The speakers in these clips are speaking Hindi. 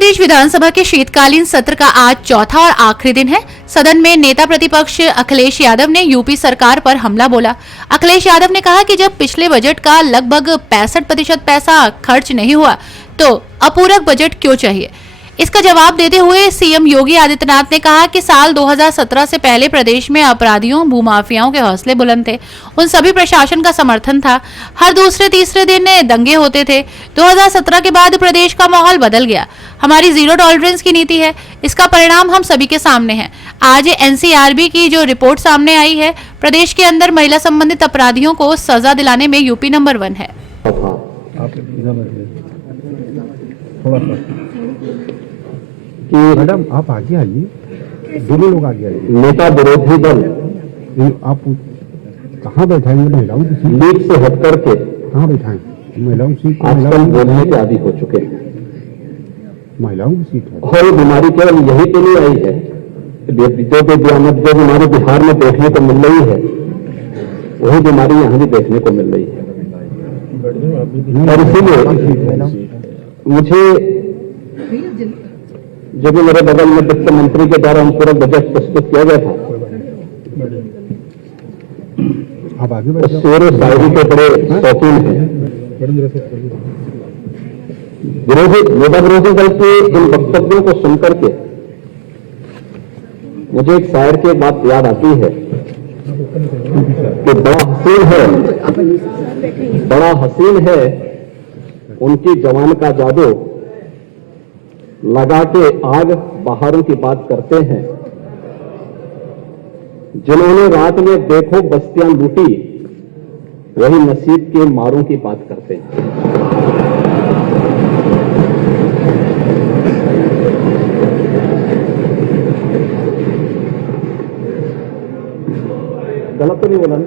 प्रदेश विधानसभा के शीतकालीन सत्र का आज चौथा और आखिरी दिन है। सदन में नेता प्रतिपक्ष अखिलेश यादव ने यूपी सरकार पर हमला बोला। अखिलेश यादव ने कहा कि जब पिछले बजट का लगभग 65% पैसा खर्च नहीं हुआ तो अपूरक बजट क्यों चाहिए। इसका जवाब देते हुए सीएम योगी आदित्यनाथ ने कहा कि साल 2017 से पहले प्रदेश में अपराधियों, भूमाफियाओं के हौसले बुलंद थे। उन सभी प्रशासन का समर्थन था। हर दूसरे तीसरे दिन दंगे होते थे। 2017 के बाद प्रदेश का माहौल बदल गया। हमारी जीरो टॉलरेंस की नीति है। इसका परिणाम हम सभी के सामने है। आज एनसीआरबी की जो रिपोर्ट सामने आई है, प्रदेश के अंदर महिला संबंधित अपराधियों को सजा दिलाने में यूपी नंबर 1 है। कि मैडम आप आगे आइए, दोनों लोग आगे आइए। नेता विरोधी दल आप कहाँ बैठाएंगे? महिलाओं की सीट लीड से हट करके कहाँ बैठाएंगे? महिलाओं की सीट आजकल बोलने के आदी हो चुके हैं। महिलाओं की सीट है और बीमारी केवल यही तो नहीं आई है, जो बीमारी बिहार में देखने को मिल रही है वही बीमारी यहाँ भी देखने को मिल रही है। और इसीलिए मुझे जो भी मेरे बगल में वित्त मंत्री के द्वारा पूरा बजट प्रस्तुत किया गया था, शेर शायरी के बड़े शौकीन हैं। नेता विरोधी दल के इन वक्तव्यों को सुनकर के मुझे एक शायर की बात याद आती है कि बड़ा हसीन है उनकी जवान का जादू, लगा के आग बहारों की बात करते हैं। जिन्होंने रात में देखो बस्तियां लूटी, वही नसीब के मारों की बात करते हैं। गलत तो नहीं बोला ना?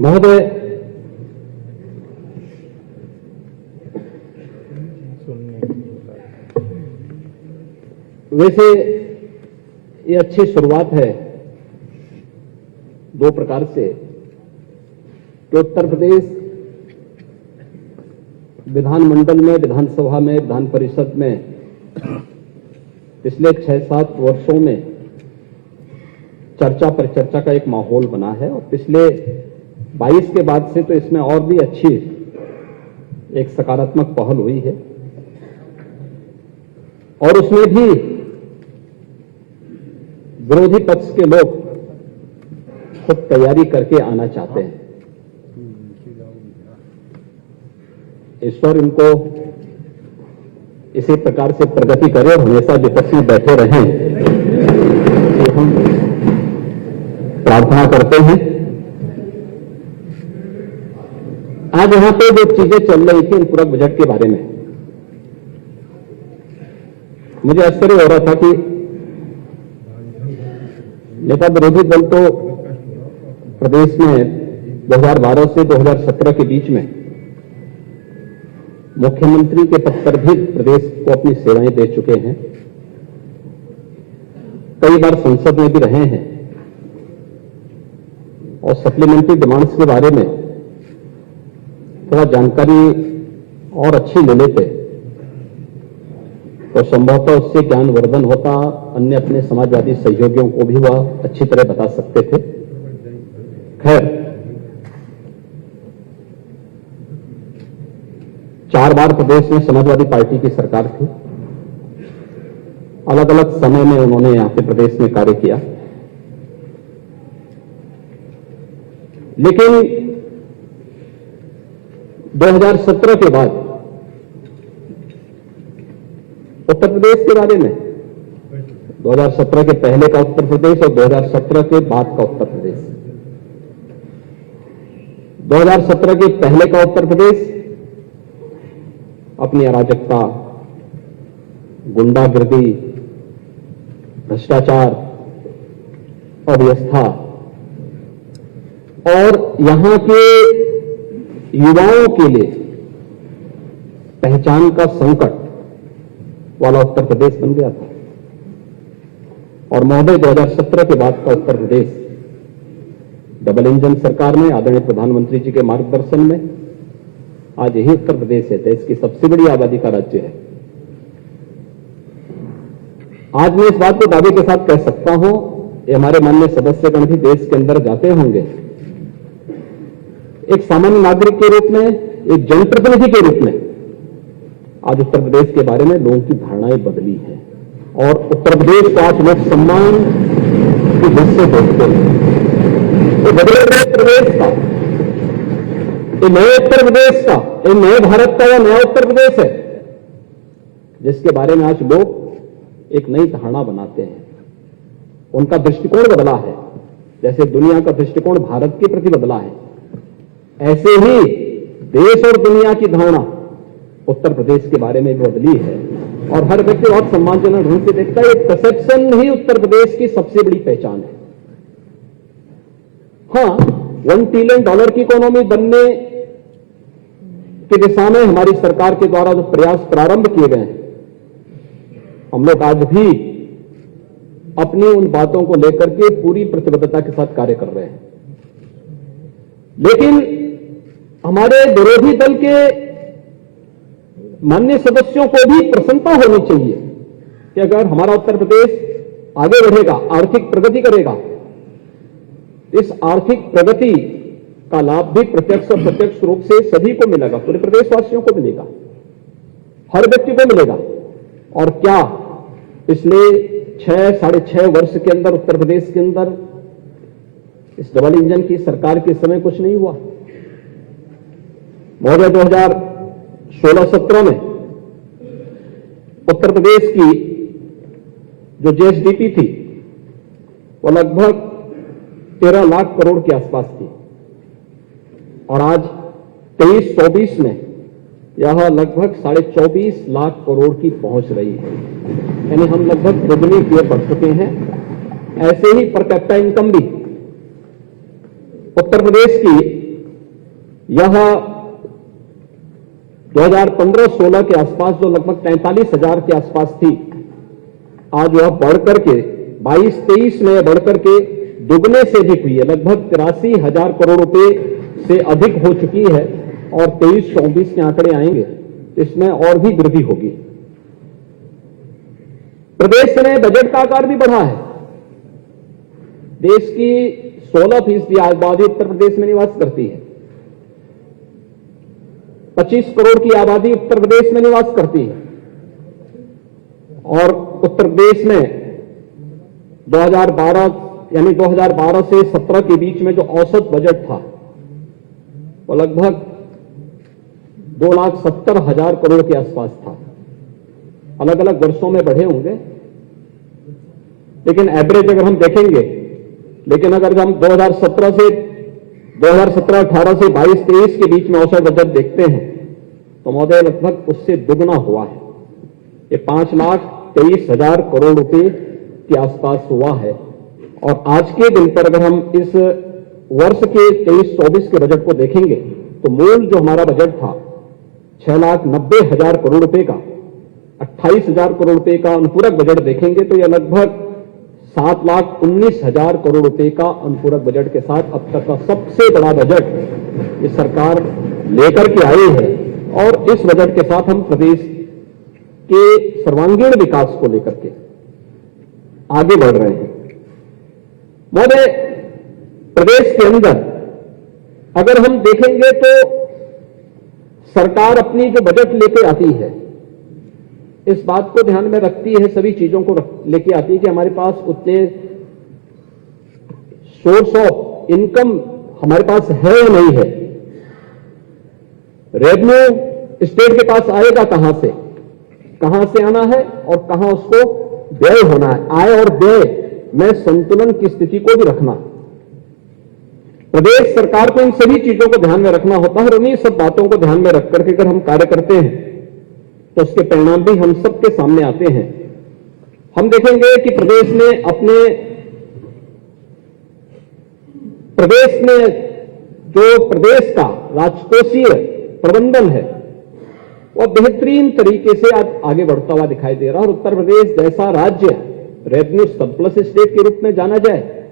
महोदय, वैसे ये अच्छी शुरुआत है दो प्रकार से कि उत्तर प्रदेश विधानमंडल में, विधानसभा में, विधान परिषद में पिछले 6-7 वर्षों में चर्चा पर चर्चा का एक माहौल बना है और पिछले 22 के बाद से तो इसमें और भी अच्छी एक सकारात्मक पहल हुई है और उसमें भी विरोधी पक्ष के लोग खुद तैयारी करके आना चाहते हैं। ईश्वर इनको इसी प्रकार से प्रगति करे और हमेशा विपक्ष में बैठे रहें, तो हम प्रार्थना करते हैं। आज यहां पे जो चीजें चल रही थी पूरा बजट के बारे में, मुझे आश्चर्य हो रहा था कि नेता विरोधी दल तो प्रदेश में 2012 से 2017 के बीच में मुख्यमंत्री के पद पर भी प्रदेश को अपनी सेवाएं दे चुके हैं, कई बार संसद में भी रहे हैं और सप्लीमेंट्री डिमांड्स के बारे में थोड़ा जानकारी और अच्छी ले लेते तो संभवतः उससे ज्ञानवर्धन होता, अन्य अपने समाजवादी सहयोगियों को भी वह अच्छी तरह बता सकते थे। खैर, 4 बार प्रदेश में समाजवादी पार्टी की सरकार थी। अलग अलग समय में उन्होंने यहां पे प्रदेश में कार्य किया, लेकिन 2017 के बाद उत्तर प्रदेश के बारे में, 2017 के पहले का उत्तर प्रदेश और 2017 के बाद का उत्तर प्रदेश, 2017 के पहले का उत्तर प्रदेश अपनी अराजकता, गुंडागर्दी, भ्रष्टाचार, अव्यवस्था और यहां के युवाओं के लिए पहचान का संकट वाला उत्तर प्रदेश बन गया था। और महोदय 2017 के बाद का उत्तर प्रदेश डबल इंजन सरकार में आदरणीय प्रधानमंत्री जी के मार्गदर्शन में आज यही उत्तर प्रदेश है, देश की सबसे बड़ी आबादी का राज्य है। आज मैं इस बात को दावे के साथ कह सकता हूं, ये हमारे माननीय सदस्यगण भी देश के अंदर जाते होंगे, एक सामान्य नागरिक के रूप में, एक जनप्रतिनिधि के रूप में आज उत्तर प्रदेश के बारे में लोगों की धारणाएं बदली हैं और उत्तर प्रदेश को आज लोग सम्मान के हिस्से देखते हैं। तो बदले हुए प्रदेश का, ये नए उत्तर प्रदेश का, ये नए भारत का यह नया उत्तर प्रदेश है जिसके बारे में आज लोग एक नई धारणा बनाते हैं। उनका दृष्टिकोण बदला है, जैसे दुनिया का दृष्टिकोण भारत के प्रति बदला है, ऐसे ही देश और दुनिया की धारणा उत्तर प्रदेश के बारे में भी बदली है। और हर व्यक्ति बहुत सम्मानजनक ढंग से देखता है, ये परसेप्शन ही उत्तर प्रदेश की सबसे बड़ी पहचान है। हाँ, $1 ट्रिलियन की इकोनॉमी बनने की दिशा में हमारी सरकार के द्वारा जो प्रयास प्रारंभ किए गए हैं, हम लोग आज भी अपनी उन बातों को लेकर के पूरी प्रतिबद्धता के साथ कार्य कर रहे हैं। लेकिन हमारे विरोधी दल के माननीय सदस्यों को भी प्रसन्नता होनी चाहिए कि अगर हमारा उत्तर प्रदेश आगे बढ़ेगा, आर्थिक प्रगति करेगा, इस आर्थिक प्रगति का लाभ भी प्रत्यक्ष और प्रत्यक्ष रूप से सभी को मिलेगा, पूरे प्रदेशवासियों को मिलेगा, हर व्यक्ति को मिलेगा। और क्या पिछले 6-6.5 वर्ष के अंदर उत्तर प्रदेश के अंदर इस डबल इंजन की सरकार के समय कुछ नहीं हुआ? महोदय 2016-17 में उत्तर प्रदेश की जो जीएसडीपी थी वो लगभग 13 लाख करोड़ के आसपास थी और आज 23-24 में यह लगभग 24.5 लाख करोड़ की पहुंच रही है, यानी हम लगभग दुगनी की ओर बढ़ चुके हैं। ऐसे ही पर कैपिटा इनकम भी उत्तर प्रदेश की यह 2015-16 के आसपास जो लगभग 43,000 के आसपास थी, आज वह बढ़कर के 22-23 में बढ़कर के दुगने से अधिक हुई है, लगभग 83,000 करोड़ रुपए से अधिक हो चुकी है। और 23-24 के आंकड़े आएंगे, इसमें और भी वृद्धि होगी। प्रदेश में बजट का आकार भी बढ़ा है। देश की 16% आबादी उत्तर प्रदेश में निवास करती है, 25 करोड़ की आबादी उत्तर प्रदेश में निवास करती है और उत्तर प्रदेश में 2012 यानी 2012 से 17 के बीच में जो औसत बजट था वो लगभग 2,70,000 करोड़ के आसपास था। अलग अलग वर्षों में बढ़े होंगे, लेकिन एवरेज अगर हम देखेंगे, लेकिन अगर हम 2017-18 से 22-23 के बीच में औसत बजट देखते हैं तो महोदय लगभग उससे दुगना हुआ है। ये 5,23,000 करोड़ रुपए के आसपास हुआ है। और आज के दिन पर अगर हम इस वर्ष के 23-24 के बजट को देखेंगे तो मूल जो हमारा बजट था 6,90,000 करोड़ रुपए का, 28,000 करोड़ रुपए का अनुपूरक बजट देखेंगे तो यह लगभग 7,19,000 करोड़ रुपए का अनुपूरक बजट के साथ अब तक का सबसे बड़ा बजट इस सरकार लेकर के आई है। और इस बजट के साथ हम प्रदेश के सर्वांगीण विकास को लेकर के आगे बढ़ रहे हैं। महोदय, प्रदेश के अंदर अगर हम देखेंगे तो सरकार अपनी जो बजट लेके आती है, इस बात को ध्यान में रखती है, सभी चीजों को लेके आती है कि हमारे पास उतने सोर्स ऑफ इनकम हमारे पास है या नहीं है। रेवेन्यू स्टेट के पास आएगा कहां से आना है और कहां उसको व्यय होना है। आय और व्यय में संतुलन की स्थिति को भी रखना, प्रदेश सरकार को इन सभी चीजों को ध्यान में रखना होता है। और उन्हीं सब बातों को ध्यान में रख करके अगर हम कार्य करते हैं तो उसके परिणाम भी हम सबके सामने आते हैं। हम देखेंगे कि प्रदेश में जो प्रदेश का राजकोषीय प्रबंधन है वह बेहतरीन तरीके से आज आगे बढ़ता हुआ दिखाई दे रहा है। और उत्तर प्रदेश जैसा राज्य रेवेन्यू सरप्लस स्टेट के रूप में जाना जाए,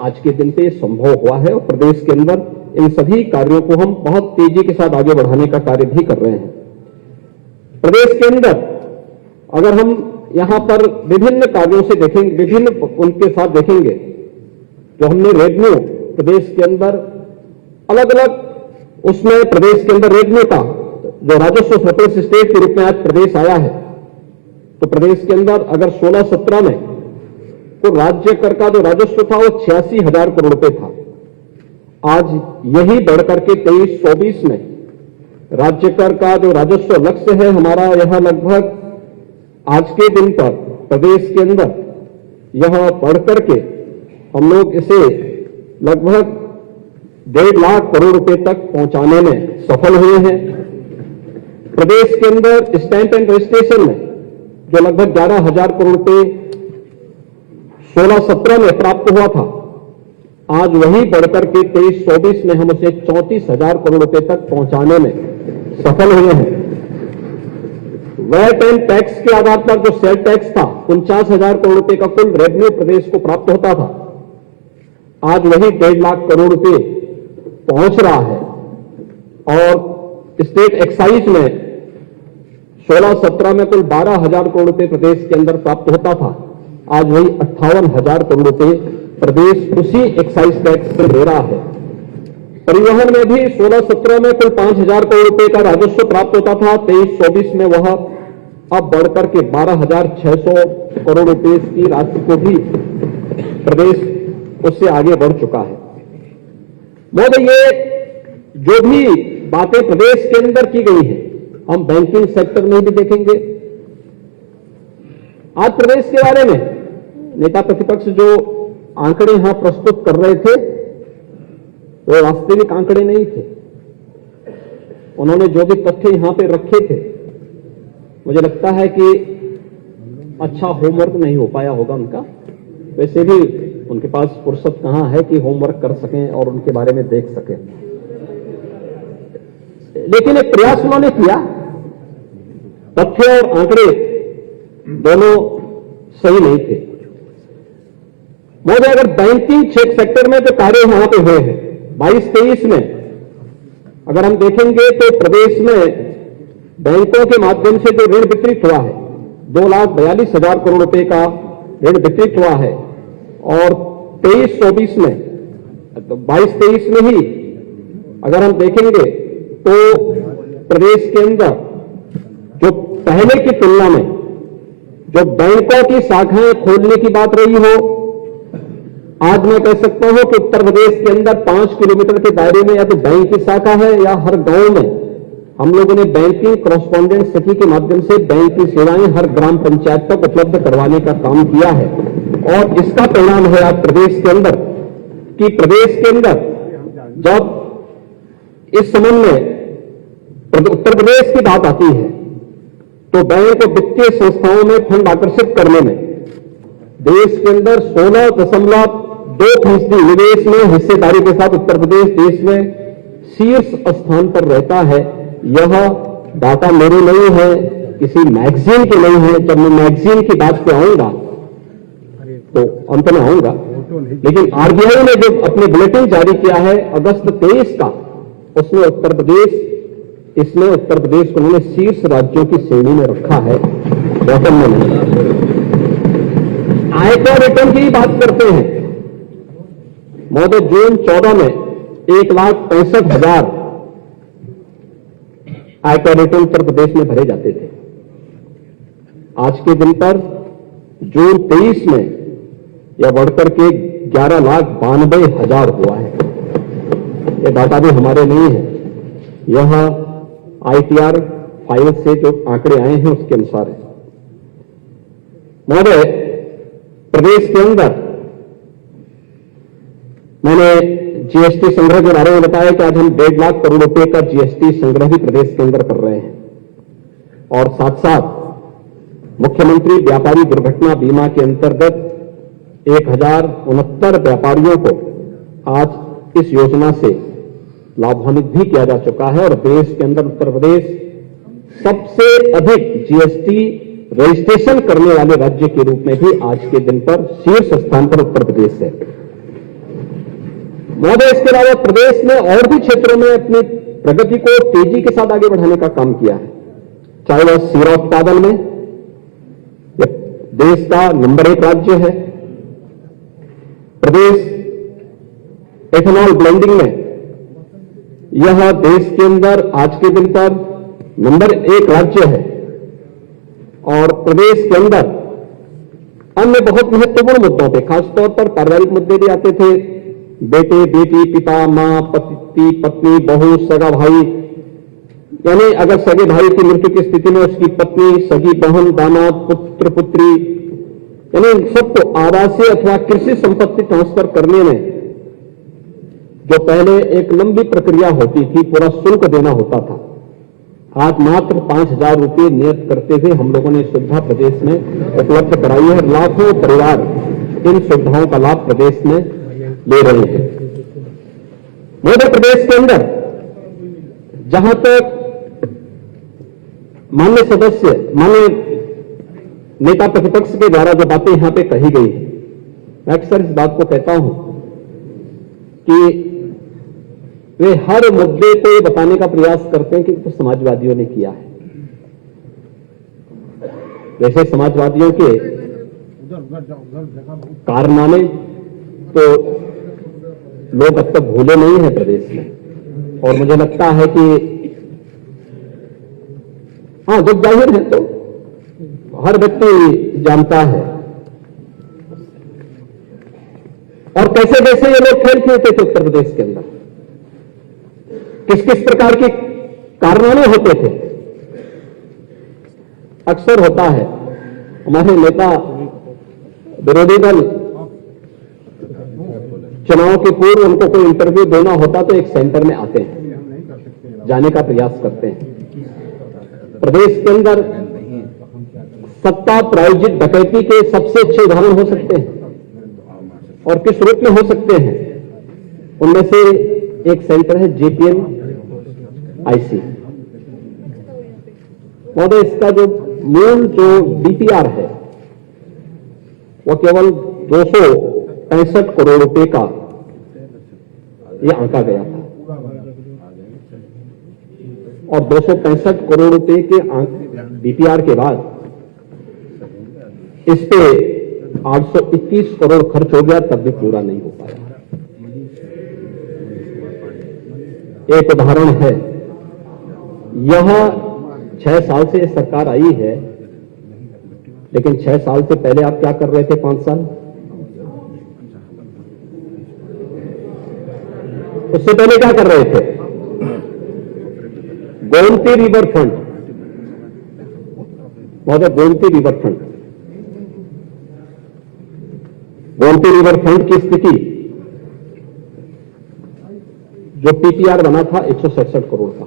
आज के दिन पे संभव हुआ है। और प्रदेश के अंदर इन सभी कार्यों को हम बहुत तेजी के साथ आगे बढ़ाने का कार्य भी कर रहे हैं। प्रदेश के अंदर अगर हम यहां पर विभिन्न कार्यों से देखेंगे, विभिन्न उनके साथ देखेंगे, तो हमने रेवेन्यू प्रदेश के अंदर अलग अलग उसमें प्रदेश के अंदर रेवेन्यू का जो राजस्व सरप्लस स्टेट के रूप में आज प्रदेश आया है, तो प्रदेश के अंदर अगर 16-17 में तो राज्य कर का जो राजस्व था वो 86,000 करोड़ रुपए था। आज यही बढ़कर के 23-24 में राज्य कर का जो राजस्व लक्ष्य है हमारा, यह लगभग आज के दिन पर प्रदेश के अंदर यह बढ़कर के हम लोग इसे लगभग 1.5 लाख करोड़ रुपए तक पहुंचाने में सफल हुए हैं। प्रदेश के अंदर स्टैंप एंड रजिस्ट्रेशन में जो लगभग 11,000 करोड़ रुपए 16-17 में प्राप्त हुआ था, आज वही बढ़कर के 23-24 में हम उसे 34,000 करोड़ रुपए तक पहुंचाने में सफल हुए हैं। वैट एंड टैक्स के आधार पर जो सेल टैक्स था 49,000 करोड़ रुपए का कुल रेवेन्यू प्रदेश को प्राप्त होता था, आज वही 1.5 लाख करोड़ रुपए पहुंच रहा है। और स्टेट एक्साइज में 16-17 में कुल 12,000 करोड़ रुपए प्रदेश के अंदर प्राप्त होता था, आज वही 58,000 करोड़ रुपए प्रदेश उसी एक्साइज टैक्स से ले रहा है। परिवहन में भी 16-17 में कुल 5,000 करोड़ रुपए का राजस्व प्राप्त होता था, 23-24 में वह अब बढ़कर के 12,600 करोड़ रुपए की राशि को भी प्रदेश उससे आगे बढ़ चुका है। महोदय, ये जो भी बातें प्रदेश के अंदर की गई है, हम बैंकिंग सेक्टर में भी देखेंगे। आज प्रदेश के बारे में नेता प्रतिपक्ष जो आंकड़े यहां प्रस्तुत कर रहे थे, वो वास्तविक आंकड़े नहीं थे। उन्होंने जो भी तथ्य यहां पे रखे थे, मुझे लगता है कि अच्छा होमवर्क नहीं हो पाया होगा उनका। वैसे भी उनके पास फुर्सत कहां है कि होमवर्क कर सकें और उनके बारे में देख सकें, लेकिन एक प्रयास उन्होंने किया। तथ्य और आंकड़े दोनों सही नहीं थे। महोदय, अगर बैंकिंग सेक्टर में जो कार्य वहां पे हुए हैं 22-23 में अगर हम देखेंगे तो प्रदेश में बैंकों के माध्यम से जो ऋण वितरित हुआ है 2,42,000 करोड़ रुपए का ऋण वितरित हुआ है। और 23-24 में, 22-23 में ही अगर हम देखेंगे तो प्रदेश के अंदर जो पहले की तुलना में जो बैंकों की शाखाएं खोलने की बात रही हो, आज मैं कह सकता हूं कि उत्तर प्रदेश के अंदर 5 किलोमीटर के दायरे में या तो बैंक की शाखा है या हर गांव में हम लोगों ने बैंकिंग कॉरेस्पॉन्डेंट सखी के माध्यम से बैंक की सेवाएं हर ग्राम पंचायत तक उपलब्ध करवाने का काम किया है। और इसका परिणाम है आज प्रदेश के अंदर कि प्रदेश के अंदर जब इस संबंध में उत्तर प्रदेश की बात आती है तो बैंक और वित्तीय संस्थाओं में फंड आकर्षित करने में देश के अंदर 16.2% निवेश में हिस्सेदारी के साथ उत्तर प्रदेश देश में शीर्ष स्थान पर रहता है। यह डाटा मेरे नहीं है, किसी मैगजीन के नहीं है। जब मैं मैगजीन की बात पे आऊंगा तो अंत में आऊंगा, लेकिन आरबीआई ने जो अपने बुलेटिन जारी किया है अगस्त 23 का, उसमें उत्तर प्रदेश को उन्होंने शीर्ष राज्यों की श्रेणी में रखा है, बॉटम में नहीं। आयकर रिटर्न की बात करते हैं महोदय, जून 14 में 1,65,000 आयकर रिटर्न उत्तर प्रदेश में भरे जाते थे। आज के दिन पर जून 23 में यह बढ़कर के 11,92,000 हुआ है। यह डाटा भी हमारे नहीं है, यह आईटीआर फाइल से जो आंकड़े आए हैं उसके अनुसार है। महोदय, प्रदेश के अंदर मैंने जीएसटी संग्रह के बारे में बताया कि आज हम 1.5 लाख करोड़ रुपए का जीएसटी संग्रह भी प्रदेश के अंदर कर रहे हैं। और साथ साथ मुख्यमंत्री व्यापारी दुर्घटना बीमा के अंतर्गत 1,069 व्यापारियों को आज इस योजना से लाभान्वित भी किया जा चुका है। और देश के अंदर उत्तर प्रदेश सबसे अधिक जीएसटी रजिस्ट्रेशन करने वाले राज्य के रूप में भी आज के दिन पर शीर्ष स्थान पर उत्तर प्रदेश है। महोदय, इसके अलावा प्रदेश ने और भी क्षेत्रों में अपनी प्रगति को तेजी के साथ आगे बढ़ाने का काम किया है, चाहे वह शीरा उत्पादन में, यह देश का नंबर 1 राज्य है। प्रदेश एथेनॉल ब्लेंडिंग में यह देश के अंदर आज के दिन पर नंबर 1 राज्य है। और प्रदेश के अंदर अन्य बहुत महत्वपूर्ण मुद्दों पे, खासतौर पर पारिवारिक मुद्दे भी आते थे, बेटे बेटी, पिता मां, पति पत्नी, बहू, सगा भाई, यानी अगर सगे भाई की मृत्यु की स्थिति में उसकी पत्नी, सगी बहन, दामाद, पुत्र पुत्री, यानी सबको आवासीय अथवा कृषि संपत्ति ट्रांसफर करने में जो पहले एक लंबी प्रक्रिया होती थी, पूरा शुल्क देना होता था, आज मात्र 5,000 रुपये नियत करते हुए हम लोगों ने सुविधा प्रदेश में उपलब्ध कराई है। लाखों परिवार इन सुविधाओं का लाभ प्रदेश में ले रहे हैं। मध्य प्रदेश के अंदर जहां तक माननीय सदस्य, माननीय नेता प्रतिपक्ष के द्वारा जो बातें यहां पे कही गई है, मैं अक्सर इस बात को कहता हूं कि वे हर मुद्दे को बताने का प्रयास करते हैं कि तो समाजवादियों ने किया है। वैसे समाजवादियों के कारनामे तो लोग अब तक भूले नहीं हैं प्रदेश में, और मुझे लगता है कि हाँ, जब जाहिर है तो हर व्यक्ति जानता है। और कैसे कैसे ये लोग खेल खेलते थे उत्तर प्रदेश के अंदर, किस किस प्रकार के कारनामे होते थे। अक्सर होता है हमारे नेता विरोधी दल चुनाव के पूर्व उनको कोई इंटरव्यू देना होता तो एक सेंटर में आते हैं, जाने का प्रयास करते हैं। प्रदेश के अंदर सत्ता प्रायोजित डकैती के सबसे अच्छे उदाहरण हो सकते हैं, और किस रूप में हो सकते हैं, उनमें से एक सेंटर है जेपीएम आईसी। महोदय, इसका जो मूल जो डीपीआर है वो केवल 265 करोड़ रुपए का यह आंका गया था, और 265 करोड़ रुपए के डीपीआर के बाद इस पे 821 करोड़ खर्च हो गया, तब भी पूरा नहीं हो पाया। एक उदाहरण है, यह 6 साल से सरकार आई है, लेकिन 6 साल से पहले आप क्या कर रहे थे? 5 साल उससे पहले क्या कर रहे थे? गोमती रिवर फ्रंट, महोदय, Gomti river front, Gomti river front की स्थिति जो पीपीआर बना था 167 करोड़ का,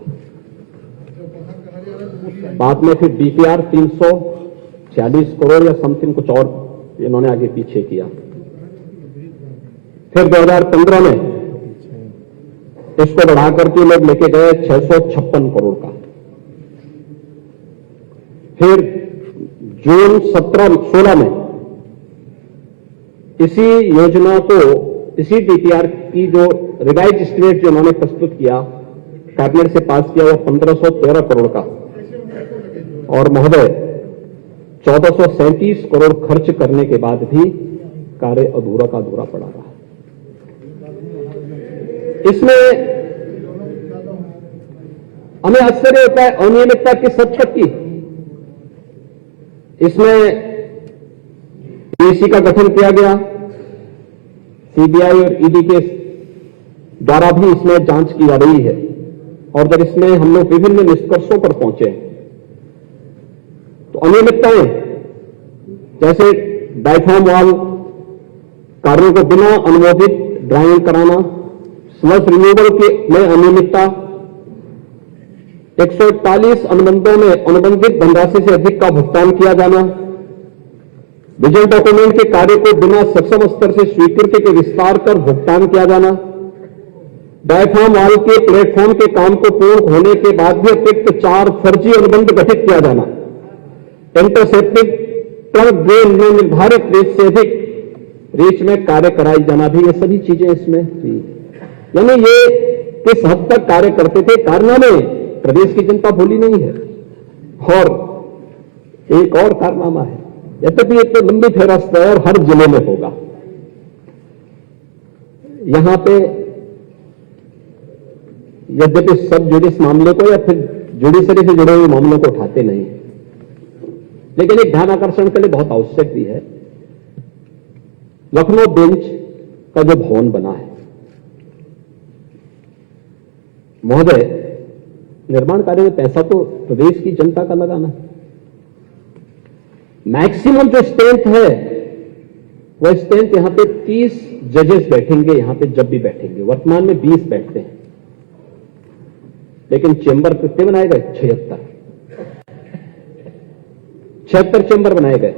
बाद में फिर डीपीआर 340 करोड़ या समथिंग कुछ और इन्होंने आगे पीछे किया। फिर 2015 में इसको बढ़ाकर के लोग लेके गए 656 करोड़ का। फिर जून 17-16 में इसी योजना को, इसी डीपीआर की जो रिवाइज एस्टीमेट जो उन्होंने प्रस्तुत किया, कैबिनेट से पास किया, वो 1513 करोड़ का, और महोदय 1437 करोड़ खर्च करने के बाद भी कार्य अधूरा का अधूरा पड़ा रहा। इसमें हमें आश्चर्य होता है अनियमितता की सचखट की। इसमें पीएससी का गठन किया गया, सीबीआई और ईडी के द्वारा भी इसमें जांच की जा रही है, और जब इसमें हम लोग विभिन्न निष्कर्षों पर पहुंचे तो अनियमितताएं, जैसे डायफ्राम वाल्व कार्यों को बिना अनुमोदित ड्राइंग कराना, स्लश रिन्यूअल के में अनियमितता, 141 अनुबंधों में अनुबंधित धनराशि से अधिक का भुगतान किया जाना, विजन डॉक्यूमेंट के कार्य को बिना सक्षम स्तर से स्वीकृति के विस्तार कर भुगतान किया जाना, डायफ्राम वाल्व के प्लेटफॉर्म के काम को पूर्ण होने के बाद भी अतिरिक्त 4 फर्जी अनुबंध गठित किया जाना, इंटरसेप्टिंग ट्रंक ड्रेन में निर्धारित रीच से अधिक रीच में कार्य कराई जाना भी, ये सभी चीजें इसमें थी। यानी ये किस हद तक कार्य करते थे, कारनामे प्रदेश की जनता भूली नहीं है। और एक और कारनामा है, यद्यपि एक तो लंबी फेहरिस्त है और हर जिले में होगा। यहां पे यद्यपि सब जुडिस मामले को या फिर जुडिशरी से जुड़े हुए मामलों को उठाते नहीं, लेकिन एक ध्यान आकर्षण के लिए बहुत आवश्यक भी है। लखनऊ बेंच का जो भवन बना है, महोदय, निर्माण कार्य में पैसा तो प्रदेश की जनता का लगाना है। मैक्सिमम जो स्ट्रेंथ है वह स्ट्रेंथ यहां पे 30 जजेस बैठेंगे, यहां पे जब भी बैठेंगे। वर्तमान में 20 बैठते हैं, लेकिन चेंबर कितने बनाए गए? 76 चेंबर बनाए गए।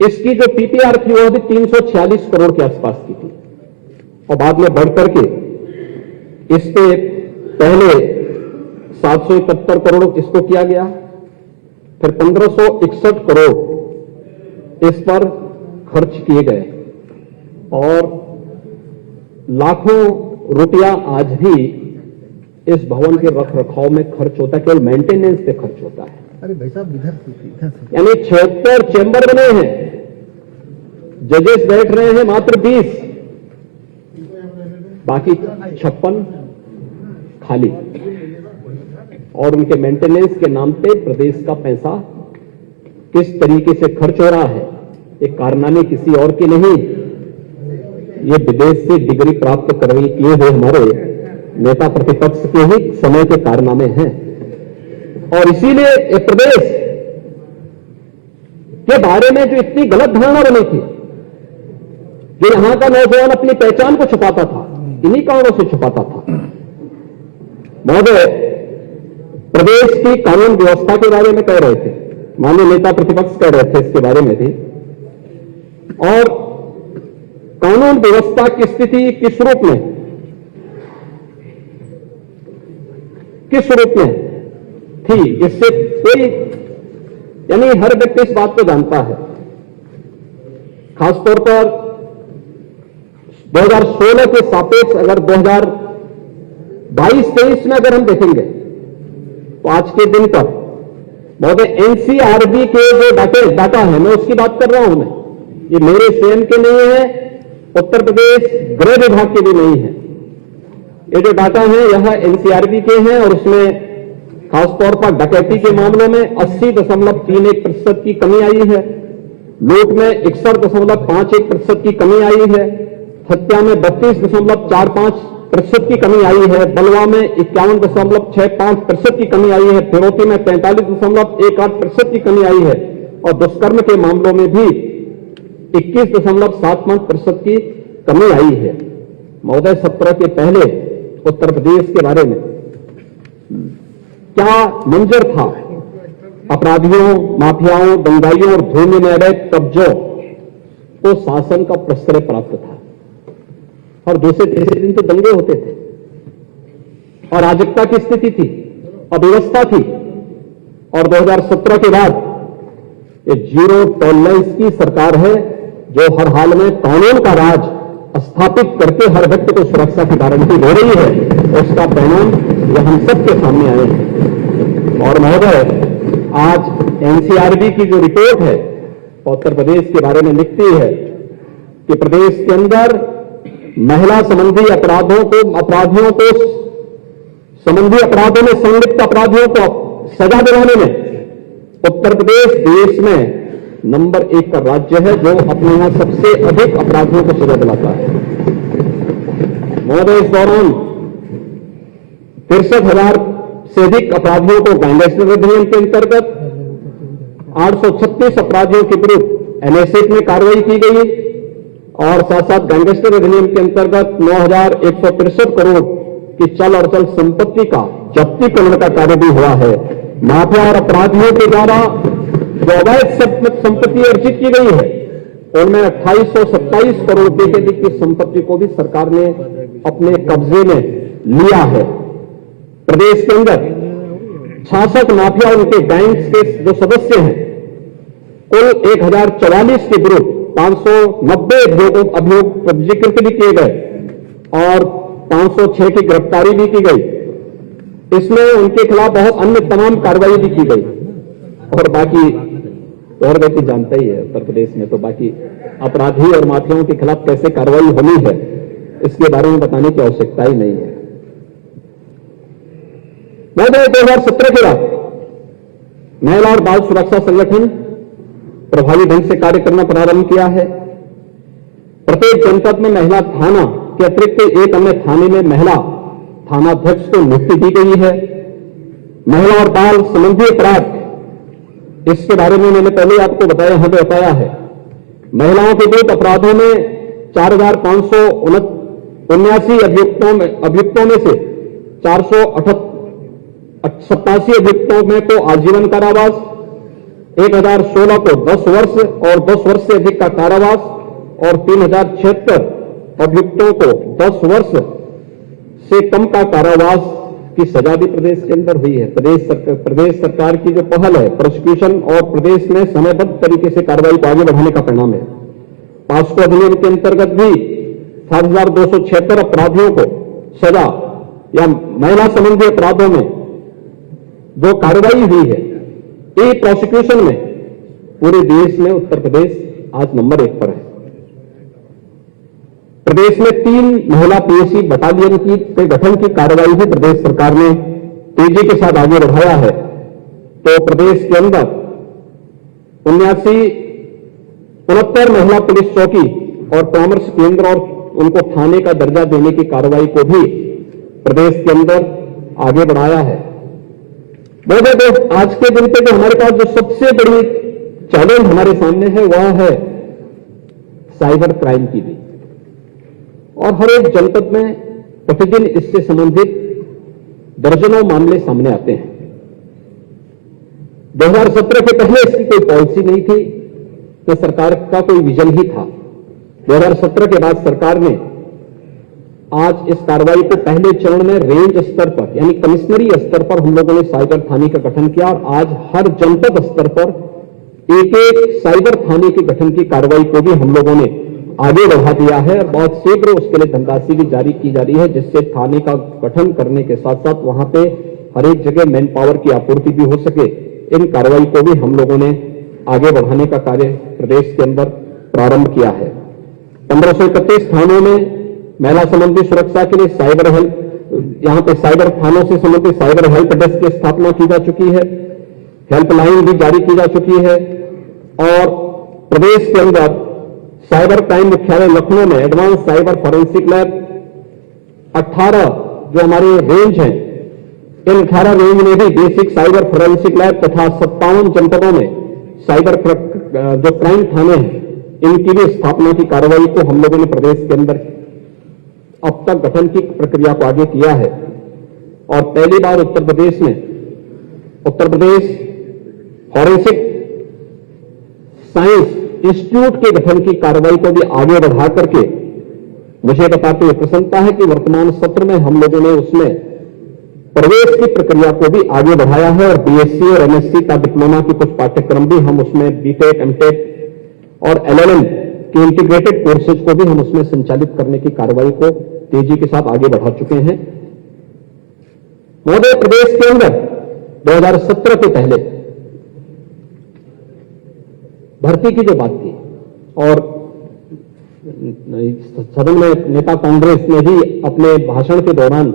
इसकी जो पीपीआर थी वो भी 346 करोड़ के आसपास की थी, और बाद में बढ़कर के इस पे पहले 771 करोड़ इसको किया गया, फिर 1561 करोड़ इस पर खर्च किए गए, और लाखों रुपया आज भी इस भवन के रख रखाव में खर्च होता है, केवल मेंटेनेंस पे खर्च होता है। अरे भाई साहब इधर से यानी 76 चेंबर बने हैं, जजेस बैठ रहे हैं मात्र 20, बाकी 56 खाली, और उनके मेंटेनेंस के नाम पे प्रदेश का पैसा किस तरीके से खर्च हो रहा है, ये कारनामे किसी और के नहीं, ये विदेश से डिग्री प्राप्त करने किए हुए हमारे नेता प्रतिपक्ष के ही समय के कारनामे हैं। और इसीलिए ये प्रदेश के बारे में जो इतनी गलत धारणा बनी थी, जो यहां का नौजवान अपनी पहचान को छुपाता था, इन्हीं कारणों से छुपाता था। महोदय, प्रदेश की कानून व्यवस्था के बारे में कह रहे थे, माननीय नेता प्रतिपक्ष कह रहे थे इसके बारे में भी, और कानून व्यवस्था की स्थिति किस रूप में थी, इससे कोई, यानी हर व्यक्ति इस बात को जानता है। खासतौर पर 2016 के सापेक्ष अगर 2022-23 में अगर हम देखेंगे तो आज के दिन पर महोदय एनसीआरबी के जो डाटा है, मैं उसकी बात कर रहा हूं, मैं ये मेरे स्वयं के नहीं है, उत्तर प्रदेश गृह विभाग के भी नहीं है। ये जो डाटा है यह एनसीआरबी के हैं, और उसमें खासतौर पर डकैती के मामलों में 80.31% की कमी आई है, लूट में 61.51% की कमी आई है, हत्या में 32.45% की कमी आई है, बलवा में 51.65% की कमी आई है, फिरौती में 45.18% की कमी आई है, और दुष्कर्म के मामलों में भी 21.75% की कमी आई है। महोदय, 17 के पहले उत्तर प्रदेश के बारे में क्या मंजर था? अपराधियों, माफियाओं, दंगाइयों और भूमि में अवैध कब्जों को शासन का प्रश्रय प्राप्त था, और दूसरे तीसरे दिन तो दंगे होते थे, और अराजकता की स्थिति थी, अव्यवस्था थी। और 2017 के बाद ये जीरो टॉलरेंस की सरकार है, जो हर हाल में कानून का राज स्थापित करके हर व्यक्ति को सुरक्षा की गारंटी दे रही है। उसका परिणाम यह हम सबके सामने आए हैं। और महोदय, आज एनसीआरबी की जो रिपोर्ट है उत्तर प्रदेश के बारे में लिखती है कि प्रदेश के अंदर महिला संबंधी अपराधियों में संलिप्त अपराधियों को सजा दिलाने में उत्तर प्रदेश देश में नंबर 1 का राज्य है, जो अपने यहां सबसे अधिक अपराधियों को सजा दिलाता है। महोदय, इस दौरान 63,000 से अधिक अपराधियों को गैंगस्टर अधिनियम के अंतर्गत 836 अपराधियों के विरुद्ध एनएसए में कार्रवाई की गई, और साथ साथ गैंगस्टर अधिनियम के अंतर्गत 9,163 करोड़ की चल और अचल संपत्ति का जब्ती करने का कार्य भी हुआ है। माफिया और अपराधियों के द्वारा जो अवैध संपत्ति अर्जित की गई है, उनमें 2827 करोड़ रुपए के अधिक की संपत्ति को भी सरकार ने अपने कब्जे में लिया है। प्रदेश के अंदर 66 माफिया उनके गैंग्स के जो सदस्य हैं, कुल 1044 के विरुद्ध 590 अभियोग पंजीकृत भी किए गए और 506 की गिरफ्तारी भी की गई। इसमें उनके खिलाफ बहुत अन्य तमाम कार्रवाई भी की गई। और बाकी और व्यक्ति जानता ही है, उत्तर प्रदेश में तो बाकी अपराधी और माफियाओं के खिलाफ कैसे कार्रवाई होनी है, इसके बारे में बताने की आवश्यकता ही नहीं है। 2017 के बाद महिला और बाल सुरक्षा संगठन प्रभावी ढंग से कार्य करना प्रारंभ किया है। प्रत्येक जनपद में महिला थाना के अतिरिक्त एक अन्य थाने में महिला थानाध्यक्ष को नियुक्ति दी गई है। महिला और बाल संबंधी अपराध, इसके बारे में मैंने पहले आपको बताया, यहां पर बताया है। महिलाओं के विरुद्ध अपराधों में 4,579 अभियुक्तों में से 487 अभियुक्तों में को आजीवन कारावास, 1016 को 10 वर्ष और 10 वर्ष से अधिक का कारावास और 3076 अभियुक्तों को 10 वर्ष से कम का कारावास की सजा भी प्रदेश के अंदर हुई है। प्रदेश सरकार की जो पहल है प्रोसिक्यूशन और प्रदेश में समयबद्ध तरीके से कार्रवाई को आगे बढ़ाने का परिणाम है। पास्को अधिनियम के अंतर्गत भी 7276 अपराधियों को सजा या महिला संबंधी अपराधों में जो कार्रवाई हुई है, ई प्रोसिक्यूशन में पूरे देश में उत्तर प्रदेश आज नंबर 1 पर है। प्रदेश में 3 महिला पीएसी बटालियन के गठन की कार्रवाई भी प्रदेश सरकार ने तेजी के साथ आगे बढ़ाया है। तो प्रदेश के अंदर 69 महिला पुलिस चौकी और परामर्श केंद्र और उनको थाने का दर्जा देने की कार्रवाई को भी प्रदेश के अंदर आगे बढ़ाया है। आज के दिन पे जो हमारे पास जो सबसे बड़ी चैलेंज हमारे सामने है वह है साइबर क्राइम की भी। और हर एक जनपद में प्रतिदिन इससे संबंधित दर्जनों मामले सामने आते हैं। 2017 के पहले इसकी कोई पॉलिसी नहीं थी, तो सरकार का कोई विजन ही था। 2017 के बाद सरकार ने आज इस कार्रवाई को पहले चरण में रेंज स्तर पर यानी कमिश्नरी स्तर पर हम लोगों ने साइबर थाने का गठन किया और आज हर जनपद स्तर पर एक साइबर थाने के गठन की कार्रवाई को भी हम लोगों ने आगे बढ़ा दिया है और बहुत शीघ्र उसके लिए धनराशि भी जारी की जा रही है, जिससे थाने का गठन करने के साथ साथ वहां पे हर एक जगह मैन पावर की आपूर्ति भी हो सके। इन कार्रवाई को भी हम लोगों ने आगे बढ़ाने का कार्य प्रदेश के अंदर प्रारंभ किया है। 1531 थानों में महिला संबंधी सुरक्षा के लिए साइबर हेल्प, यहां पे साइबर थानों से संबंधित साइबर हेल्प डेस्क की स्थापना की जा चुकी है, हेल्पलाइन भी जारी की जा चुकी है और प्रदेश के अंदर साइबर क्राइम मुख्यालय लखनऊ में एडवांस साइबर फॉरेंसिक लैब 18 जो हमारे रेंज हैं, इन 18 रेंज में भी बेसिक साइबर फॉरेंसिक लैब तथा 57 जनपदों में साइबर जो क्राइम थाने हैं, इनकी भी स्थापना की कार्रवाई को हम लोगों ने प्रदेश के अंदर अब तक गठन की प्रक्रिया को आगे किया है। और पहली बार Uttar Pradesh forensic science institute के गठन की कार्रवाई को भी आगे बढ़ा करके मुझे बताते हुए प्रसन्नता है कि वर्तमान सत्र में हम लोगों ने उसमें प्रवेश की प्रक्रिया को भी आगे बढ़ाया है और बीएससी और एमएससी का डिप्लोमा की कुछ पाठ्यक्रम भी हम उसमें बीटेक, एमटेक और एलएलएम के इंटीग्रेटेड कोर्सेज को भी हम उसमें संचालित करने की कार्रवाई को तेजी के साथ आगे बढ़ा चुके हैं। महोदय, प्रदेश के अंदर 2017 के पहले भर्ती की जो बात थी और सदन में नेता कांग्रेस ने भी अपने भाषण के दौरान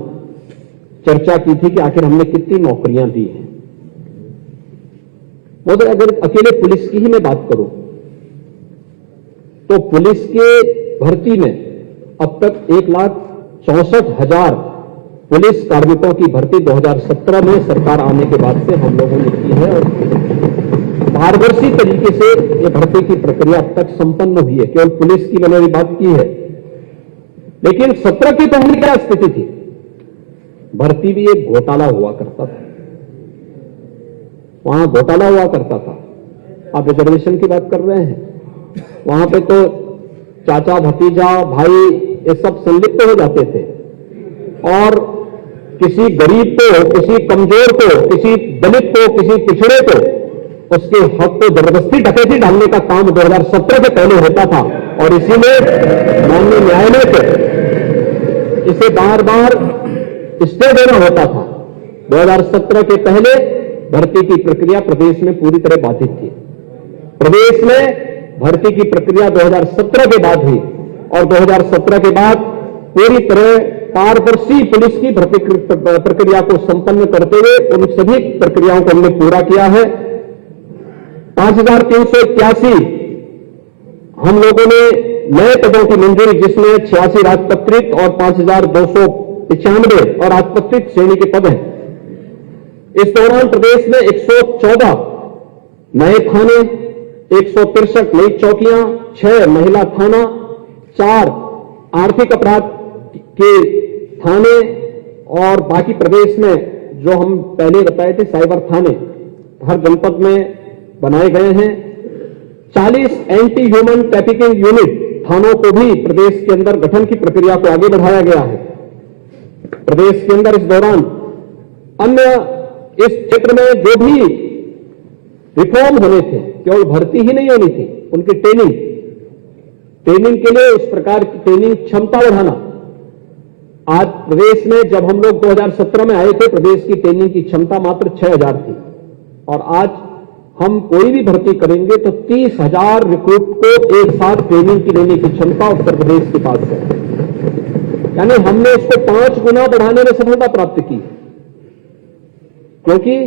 चर्चा की थी कि आखिर हमने कितनी नौकरियां दी हैं। महोदय, अगर अकेले पुलिस की ही मैं बात करूं तो पुलिस के भर्ती में अब तक 1,64,000 पुलिस कार्मिकों की भर्ती 2017 में सरकार आने के बाद से हम लोगों ने की है और पारदर्शी तरीके से ये भर्ती की प्रक्रिया अब तक संपन्न हुई है। केवल पुलिस की मैंने बात की है, लेकिन 17 की पहले क्या स्थिति थी? भर्ती भी एक घोटाला हुआ करता था, वहां घोटाला हुआ करता था। आप रिजर्वेशन की बात कर रहे हैं, वहां पे तो चाचा, भतीजा, भाई ये सब संलिप्त हो जाते थे। और किसी गरीब को, किसी कमजोर को, किसी दलित को, किसी पिछड़े को उसके हक को जबरदस्ती डकैती डालने का काम 2017 के पहले होता था और इसीलिए माननीय न्यायालय को इसे बार बार स्टे देना होता था। 2017 के पहले भर्ती की प्रक्रिया प्रदेश में पूरी तरह बाधित थी। प्रदेश में भर्ती की प्रक्रिया 2017 के बाद हुई और 2017 के बाद पूरी तरह पारदर्शी पुलिस की भर्ती प्रक्रिया को संपन्न करते हुए उन सभी प्रक्रियाओं को हमने पूरा किया है। 5381 हम लोगों ने नए पदों की मंजूरी, जिसमें 86 राजपत्रित और 5295 और राजपत्रित श्रेणी के पद हैं। इस दौरान प्रदेश में 114 नए थाने, 163 नई चौकियां, 6 महिला थाना, 4 आर्थिक अपराध के थाने और बाकी प्रदेश में जो हम पहले बताए थे साइबर थाने हर जनपद में बनाए गए हैं। 40 एंटी ह्यूमन ट्रैफिकिंग यूनिट थानों को भी प्रदेश के अंदर गठन की प्रक्रिया को आगे बढ़ाया गया है। प्रदेश के अंदर इस दौरान अन्य इस क्षेत्र में जो भी रिफॉर्म होने थे, केवल भर्ती ही नहीं होनी थी, उनकी ट्रेनिंग के लिए इस प्रकार की ट्रेनिंग क्षमता बढ़ाना। आज प्रदेश में जब हम लोग 2017 में आए थे, प्रदेश की ट्रेनिंग की क्षमता मात्र 6000 थी और आज हम कोई भी भर्ती करेंगे तो 30,000 रिक्रूट को एक साथ ट्रेनिंग की देने की क्षमता उत्तर प्रदेश के पास है। यानी हमने इसको 5 गुना बढ़ाने में सफलता प्राप्त की, क्योंकि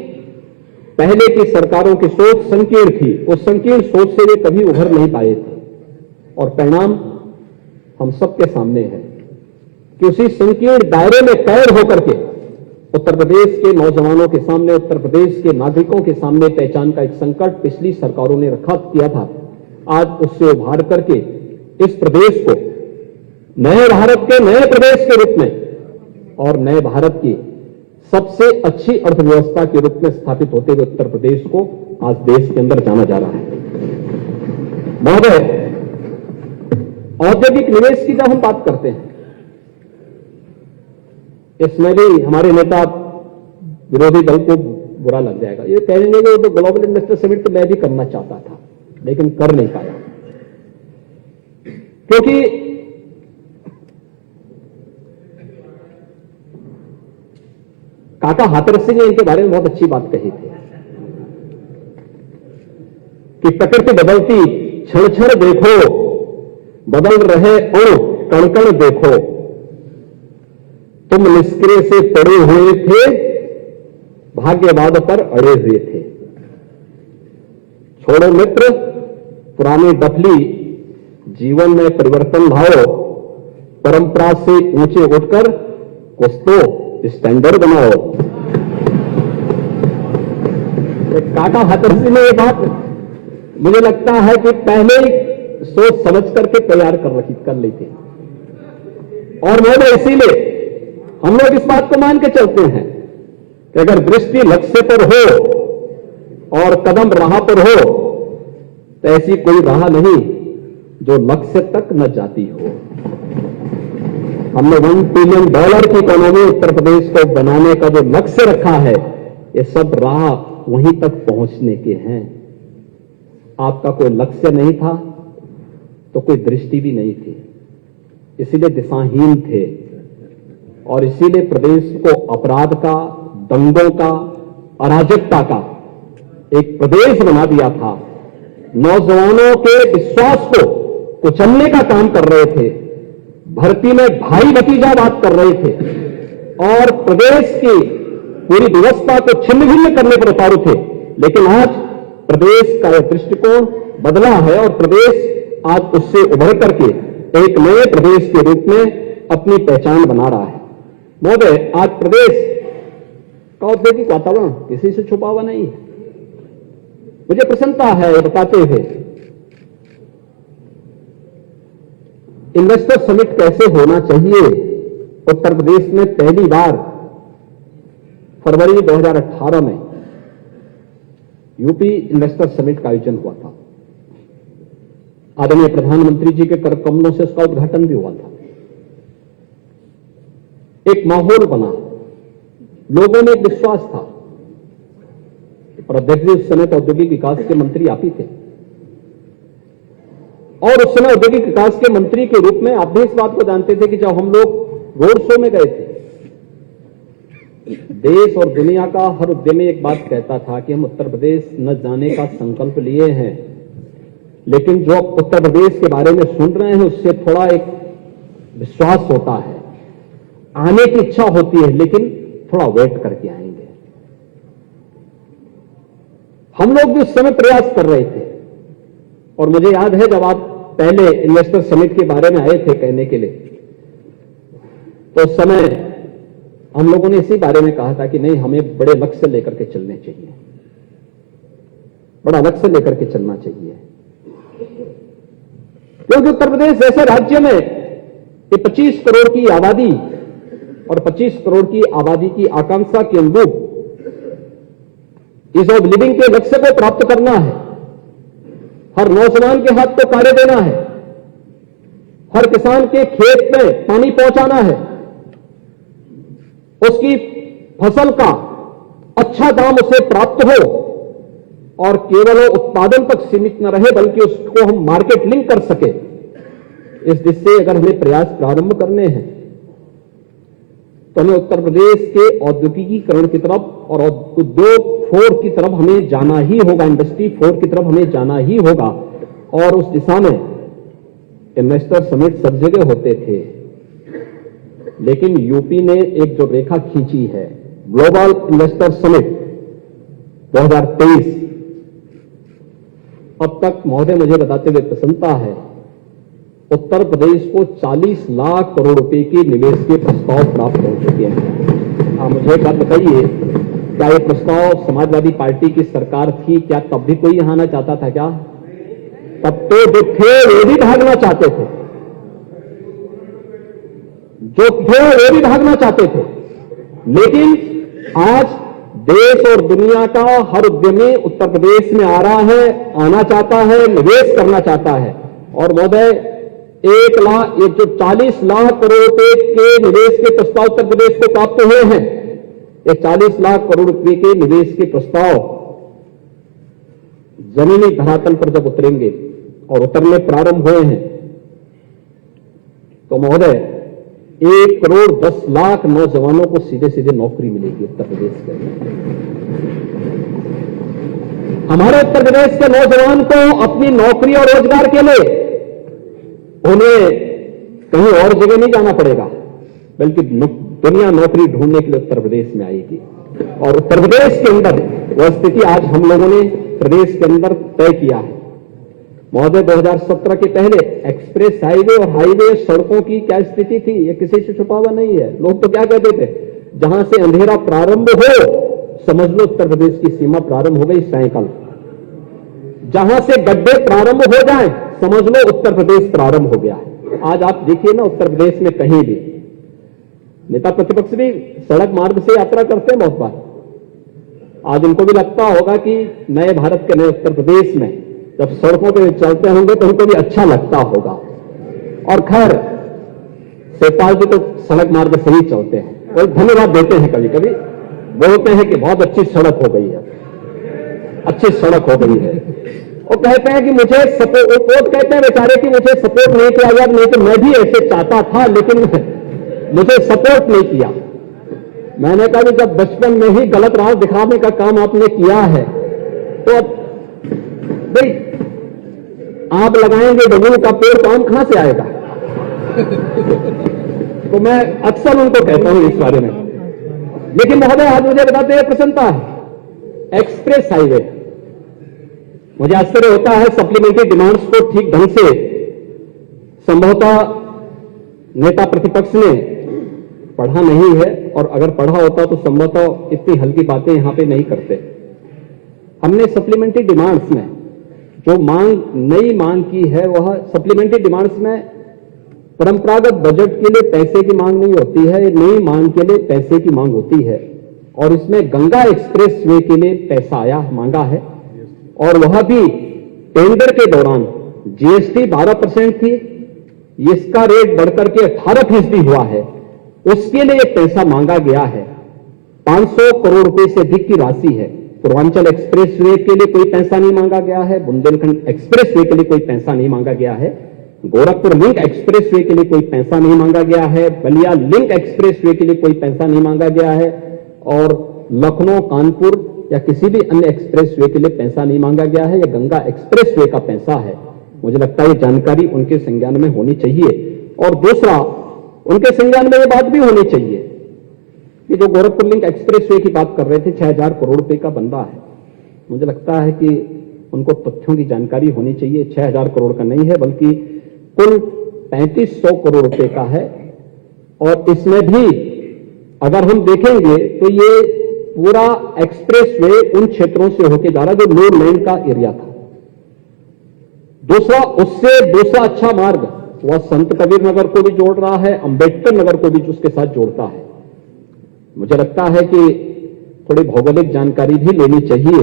पहले की सरकारों की सोच संकीर्ण थी। उस संकीर्ण सोच से वे कभी उभर नहीं पाए थे और परिणाम हम सबके सामने है कि उसी संकीर्ण दायरे में कैद होकर के उत्तर प्रदेश के नौजवानों के सामने, उत्तर प्रदेश के नागरिकों के सामने पहचान का एक संकट पिछली सरकारों ने रखा किया था। आज उससे उभार करके इस प्रदेश को नए भारत के नए प्रदेश के रूप में और नए भारत की सबसे अच्छी अर्थव्यवस्था के रूप में स्थापित होते हुए उत्तर प्रदेश को आज देश के अंदर जाना जा रहा है। महोदय, औद्योगिक निवेश की जब हम बात करते हैं, इसमें भी हमारे नेता विरोधी दल को बुरा लग जाएगा, ये कहेंगे कि तो ग्लोबल इन्वेस्टर समिट तो मैं भी करना चाहता था लेकिन कर नहीं पाया, क्योंकि काका हाथरस सिंह ने इनके बारे में बहुत अच्छी बात कही थी कि प्रकृति बदलती क्षण क्षण देखो, बदल रहे अणु कण कण देखो, तुम निष्क्रिय से पड़े हुए थे, भाग्यवाद पर अड़े हुए थे। छोड़ो मित्र पुरानी डफली, जीवन में परिवर्तन लाओ, परंपरा से ऊंचे उठकर कुछ तो स्टैंडर्ड बनाओ। काका हाथरसी ने ये बात मुझे लगता है कि पहले ही सोच समझ करके तैयार कर ली थी और मैं इसीलिए हम लोग इस बात को मान के चलते हैं कि अगर दृष्टि लक्ष्य पर हो और कदम राह पर हो तो ऐसी कोई राह नहीं जो लक्ष्य तक न जाती हो। हमने $1 ट्रिलियन की इकोनॉमी उत्तर प्रदेश को बनाने का जो लक्ष्य रखा है, ये सब राह वहीं तक पहुंचने के हैं। आपका कोई लक्ष्य नहीं था तो कोई दृष्टि भी नहीं थी, इसीलिए दिशाहीन थे और इसीलिए प्रदेश को अपराध का, दंगों का, अराजकता का एक प्रदेश बना दिया था। नौजवानों के विश्वास को कुचलने का काम कर रहे थे, भर्ती में भाई भतीजा बात कर रहे थे और प्रदेश की पूरी व्यवस्था को छिन्न भिन्न करने पर उतारू थे। लेकिन आज प्रदेश का यह दृष्टिकोण बदला है और प्रदेश आज उससे उभर करके एक नए प्रदेश के रूप में अपनी पहचान बना रहा है। महोदय, आज प्रदेश का औद्योगिक वातावरण किसी से छुपा हुआ नहीं है। मुझे प्रसन्नता है ये बताते हुए, इन्वेस्टर समिट कैसे होना चाहिए। उत्तर प्रदेश में पहली बार फरवरी 2018 में यूपी इन्वेस्टर समिट का आयोजन हुआ था। आदरणीय प्रधानमंत्री जी के कर कमलों से उसका उद्घाटन भी हुआ था। एक माहौल बना, लोगों में एक विश्वास था। और अध्यक्ष जी, उस समय तो औद्योगिक विकास के मंत्री आप ही थे, और उस समय औद्योगिक विकास के मंत्री के रूप में आप भी इस बात को जानते थे कि जब हम लोग रोड शो में गए थे, देश और दुनिया का हर उद्यमी एक बात कहता था कि हम उत्तर प्रदेश न जाने का संकल्प लिए हैं, लेकिन जो उत्तर प्रदेश के बारे में सुन रहे हैं उससे थोड़ा एक विश्वास होता है, आने की इच्छा होती है, लेकिन थोड़ा वेट करके आएंगे। हम लोग भी उस समय प्रयास कर रहे थे, और मुझे याद है जब आप पहले इन्वेस्टर समिट के बारे में आए थे कहने के लिए, तो उस समय हम लोगों ने इसी बारे में कहा था कि नहीं, हमें बड़े लक्ष्य लेकर के चलने चाहिए, बड़ा लक्ष्य लेकर के चलना चाहिए, क्योंकि उत्तर प्रदेश जैसे राज्य में ये 25 करोड़ की आबादी और 25 करोड़ की आबादी की आकांक्षा के अनुरूप ईज ऑफ लिविंग के लक्ष्य को प्राप्त करना है। हर नौजवान के हाथ को कार्य देना है, हर किसान के खेत में पानी पहुंचाना है, उसकी फसल का अच्छा दाम उसे प्राप्त हो, और केवल उत्पादन तक सीमित न रहे बल्कि उसको हम मार्केट लिंक कर सके। इस दिशा अगर हमें प्रयास प्रारंभ करने हैं तो हमें उत्तर प्रदेश के औद्योगिकीकरण की तरफ और उद्योग 4 की तरफ हमें जाना ही होगा, इंडस्ट्री 4 की तरफ हमें जाना ही होगा। और उस दिशा में इन्वेस्टर समिट सब जगह होते थे, लेकिन यूपी ने एक जो रेखा खींची है, ग्लोबल इन्वेस्टर समिट 2023, अब तक महोदय मुझे बताते हुए प्रसन्नता है, उत्तर प्रदेश को 40 लाख करोड़ रुपए के निवेश के प्रस्ताव प्राप्त हो चुके हैं। आप मुझे एक बात बताइए, क्या ये प्रस्ताव समाजवादी पार्टी की सरकार थी, क्या तब भी कोई यहां आना चाहता था क्या? तब तो जो थे वे भी भागना चाहते थे, जो थे वे भी भागना चाहते थे। लेकिन आज देश और दुनिया का हर उद्यमी उत्तर प्रदेश में आ रहा है, आना चाहता है, निवेश करना चाहता है। और महोदय, 40 लाख करोड़ रुपए के निवेश के प्रस्ताव उत्तर प्रदेश को प्राप्त हुए हैं। ये 40 लाख करोड़ रुपए के निवेश के प्रस्ताव जमीनी धरातल पर जब उतरेंगे और उतरने प्रारंभ हुए हैं, तो महोदय 1 करोड़ 10 लाख नौजवानों को सीधे सीधे नौकरी मिलेगी उत्तर प्रदेश के अंदर। हमारे उत्तर प्रदेश के नौजवान को अपनी नौकरी और रोजगार के लिए उन्हें कहीं और जगह नहीं जाना पड़ेगा, बल्कि दुनिया नौकरी ढूंढने के लिए उत्तर प्रदेश में आएगी। और उत्तर प्रदेश के अंदर वह स्थिति आज हम लोगों ने प्रदेश के अंदर तय किया है। महोदय, 2017 के पहले एक्सप्रेस हाईवे और हाईवे सड़कों की क्या स्थिति थी, यह किसी से छुपा हुआ नहीं है। लोग तो क्या कहते थे, जहां से अंधेरा प्रारंभ हो समझ लो उत्तर प्रदेश की सीमा प्रारंभ हो गई साइकिल, जहां से गड्ढे प्रारंभ हो जाएं समझ लो उत्तर प्रदेश प्रारंभ हो गया है। आज आप देखिए ना, उत्तर प्रदेश में कहीं भी नेता प्रतिपक्ष भी सड़क मार्ग से यात्रा करते हैं बहुत बार। आज उनको भी लगता होगा कि नए भारत के नए उत्तर प्रदेश में जब सड़कों पर चलते होंगे तो उनको भी अच्छा लगता होगा। और खैर, शिवपाल जी तो सड़क मार्ग से ही चलते हैं और धन्यवाद देते हैं, कभी कभी बोलते हैं कि बहुत अच्छी सड़क हो गई है, अच्छी सड़क हो गई है। वो कहते हैं कि मुझे सपोर्ट कहते हैं बेचारे कि मुझे सपोर्ट नहीं किया गया, नहीं तो मैं भी ऐसे चाहता था लेकिन मुझे सपोर्ट नहीं किया। मैंने कहा कि जब बचपन में ही गलत राह दिखाने का काम आपने किया है तो अब भाई आप लगाएंगे बबूल का पेड़ तो आम कहां से आएगा? तो मैं अक्सर उनको कहता हूं इस बारे में। लेकिन महोदय, आज मुझे बताते हैं प्रसन्नता है, एक्सप्रेस हाईवे, मुझे आश्चर्य होता है सप्लीमेंट्री डिमांड्स को ठीक ढंग से संभवतः नेता प्रतिपक्ष ने पढ़ा नहीं है, और अगर पढ़ा होता तो संभवतः इतनी हल्की बातें यहां पे नहीं करते। हमने सप्लीमेंट्री डिमांड्स में जो मांग, नई मांग की है, वह सप्लीमेंट्री डिमांड्स में परंपरागत बजट के लिए पैसे की मांग नहीं होती है, नई मांग के लिए पैसे की मांग होती है। और इसमें गंगा एक्सप्रेस वे के लिए पैसा आया, मांगा है, और वह भी टेंडर के दौरान जीएसटी 12% थी, इसका रेट बढ़कर के 18% हुआ है। उसके लिए पैसा मांगा गया है। 500 करोड़ रुपए से अधिक की राशि है। पूर्वांचल एक्सप्रेसवे के लिए कोई पैसा नहीं मांगा गया है, बुंदेलखंड एक्सप्रेसवे के लिए कोई पैसा नहीं मांगा गया है, गोरखपुर लिंक एक्सप्रेसवे के लिए कोई पैसा नहीं मांगा गया है, बलिया लिंक एक्सप्रेसवे के लिए कोई पैसा नहीं मांगा गया है, और लखनऊ कानपुर या किसी भी अन्य एक्सप्रेसवे के लिए पैसा नहीं मांगा गया है। यह गंगा एक्सप्रेसवे का पैसा है। मुझे लगता है ये जानकारी उनके संज्ञान में होनी चाहिए। और दूसरा, उनके संज्ञान में ये बात भी होनी चाहिए कि जो गोरखपुर लिंक एक्सप्रेसवे की बात कर रहे थे, 6,000 करोड़ रुपए का बन रहा है। मुझे लगता है कि उनको तथ्यों की जानकारी होनी चाहिए। 6,000 करोड़ का नहीं है, बल्कि कुल 3,500 करोड़ रुपए का है। और इसमें भी अगर हम देखेंगे तो ये पूरा एक्सप्रेसवे उन क्षेत्रों से होकर जा रहा जो लो लैंड का एरिया था। दूसरा, उससे दूसरा अच्छा मार्ग वह संत कबीर नगर को भी जोड़ रहा है, अंबेडकर नगर को भी उसके साथ जोड़ता है। मुझे लगता है कि थोड़ी भौगोलिक जानकारी भी लेनी चाहिए।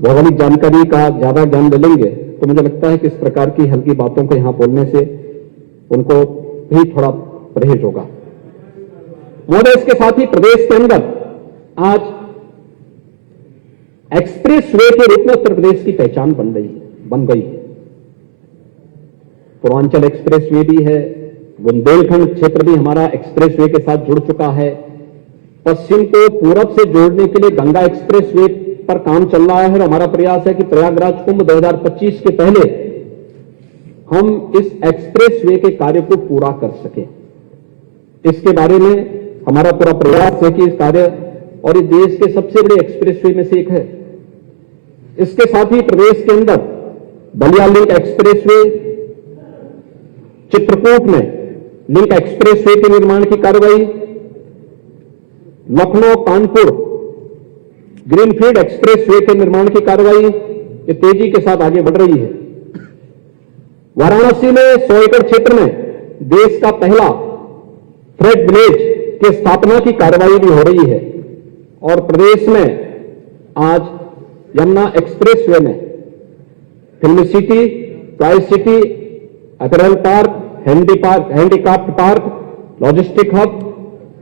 भौगोलिक जानकारी का ज्यादा ज्ञान ले लेंगे तो मुझे लगता है कि इस प्रकार की हल्की बातों को यहां बोलने से उनको भी थोड़ा परहेज होगा। महोदय, इसके साथ ही प्रदेश के अंदर आज एक्सप्रेसवे के रूप में उत्तर प्रदेश की पहचान बन गई है। पूर्वांचल एक्सप्रेसवे भी है, बुंदेलखंड क्षेत्र भी हमारा एक्सप्रेसवे के साथ जुड़ चुका है। पश्चिम को पूरब से जोड़ने के लिए गंगा एक्सप्रेसवे पर काम चल रहा है और हमारा प्रयास है कि प्रयागराज कुंभ 2025 के पहले हम इस एक्सप्रेसवे के कार्य को पूरा कर सकें। इसके बारे में हमारा पूरा प्रयास है कि इस कार्य, और ये देश के सबसे बड़े एक्सप्रेसवे में से एक है। इसके साथ ही प्रदेश के अंदर बलिया लिंक एक्सप्रेसवे, चित्रकूट में लिंक एक्सप्रेसवे के निर्माण की कार्रवाई, लखनऊ कानपुर ग्रीनफील्ड एक्सप्रेसवे के निर्माण की कार्रवाई ये तेजी के साथ आगे बढ़ रही है। वाराणसी में 100 एकड़ क्षेत्र में देश का पहला फ्रेट विलेज की स्थापना की कार्रवाई भी हो रही है। और प्रदेश में आज यमुना एक्सप्रेसवे में film city, tri city, apparel park, handicraft park, logistic hub,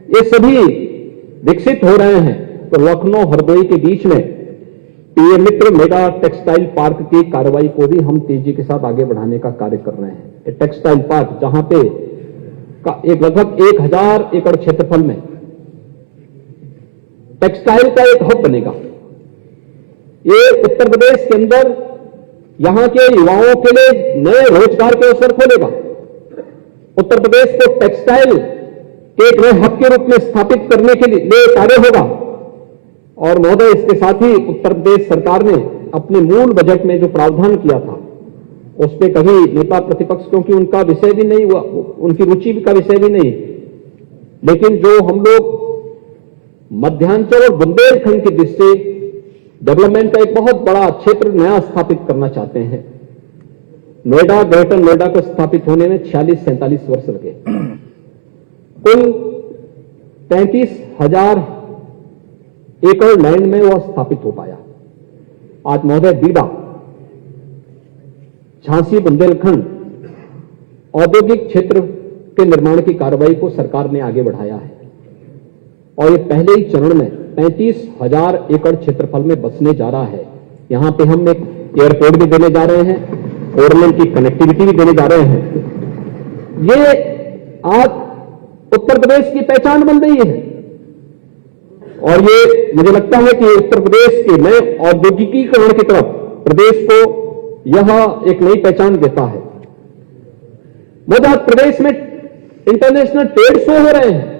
ये सभी विकसित हो रहे हैं। तो लखनऊ हरदोई के बीच में पीएम मित्र मेगा टेक्सटाइल पार्क की कार्रवाई को भी हम तेजी के साथ आगे बढ़ाने का कार्य कर रहे हैं। एक टेक्सटाइल पार्क जहां पे एक लगभग 1,000 एकड़ क्षेत्रफल में टेक्सटाइल का एक हब बनेगा। ये उत्तर प्रदेश के अंदर यहां के युवाओं के लिए नए रोजगार के अवसर खोलेगा। उत्तर प्रदेश को टेक्सटाइल के एक नए हब के रूप में स्थापित करने के लिए कार्य होगा। और महोदय, इसके साथ ही उत्तर प्रदेश सरकार ने अपने मूल बजट में जो प्रावधान किया था उसमें कभी नेता प्रतिपक्ष, क्योंकि उनका विषय भी नहीं हुआ, उनकी रुचि का विषय भी नहीं, लेकिन जो हम लोग मध्यांचल और बुंदेलखंड की दृष्टि डेवलपमेंट का एक बहुत बड़ा क्षेत्र नया स्थापित करना चाहते हैं। नोएडा, ग्रेटर नोएडा को स्थापित होने में 46-47 वर्ष लगे। कुल 33,000 एकड़ लैंड में वह स्थापित हो पाया। आज महोदय, बीडा, झांसी, बुंदेलखंड औद्योगिक क्षेत्र के निर्माण की कार्रवाई को सरकार ने आगे बढ़ाया है और ये पहले ही चरण में 35,000 एकड़ क्षेत्रफल में बसने जा रहा है। यहां पे हम एक एयरपोर्ट भी देने जा रहे हैं, फोरलेन की कनेक्टिविटी भी देने जा रहे हैं। ये आज उत्तर प्रदेश की पहचान बन रही है और ये मुझे लगता है कि उत्तर प्रदेश के नए औद्योगिकीकरण की तरफ प्रदेश को यह एक नई पहचान देता है। मध्य प्रदेश में इंटरनेशनल ट्रेड शो हो रहे हैं।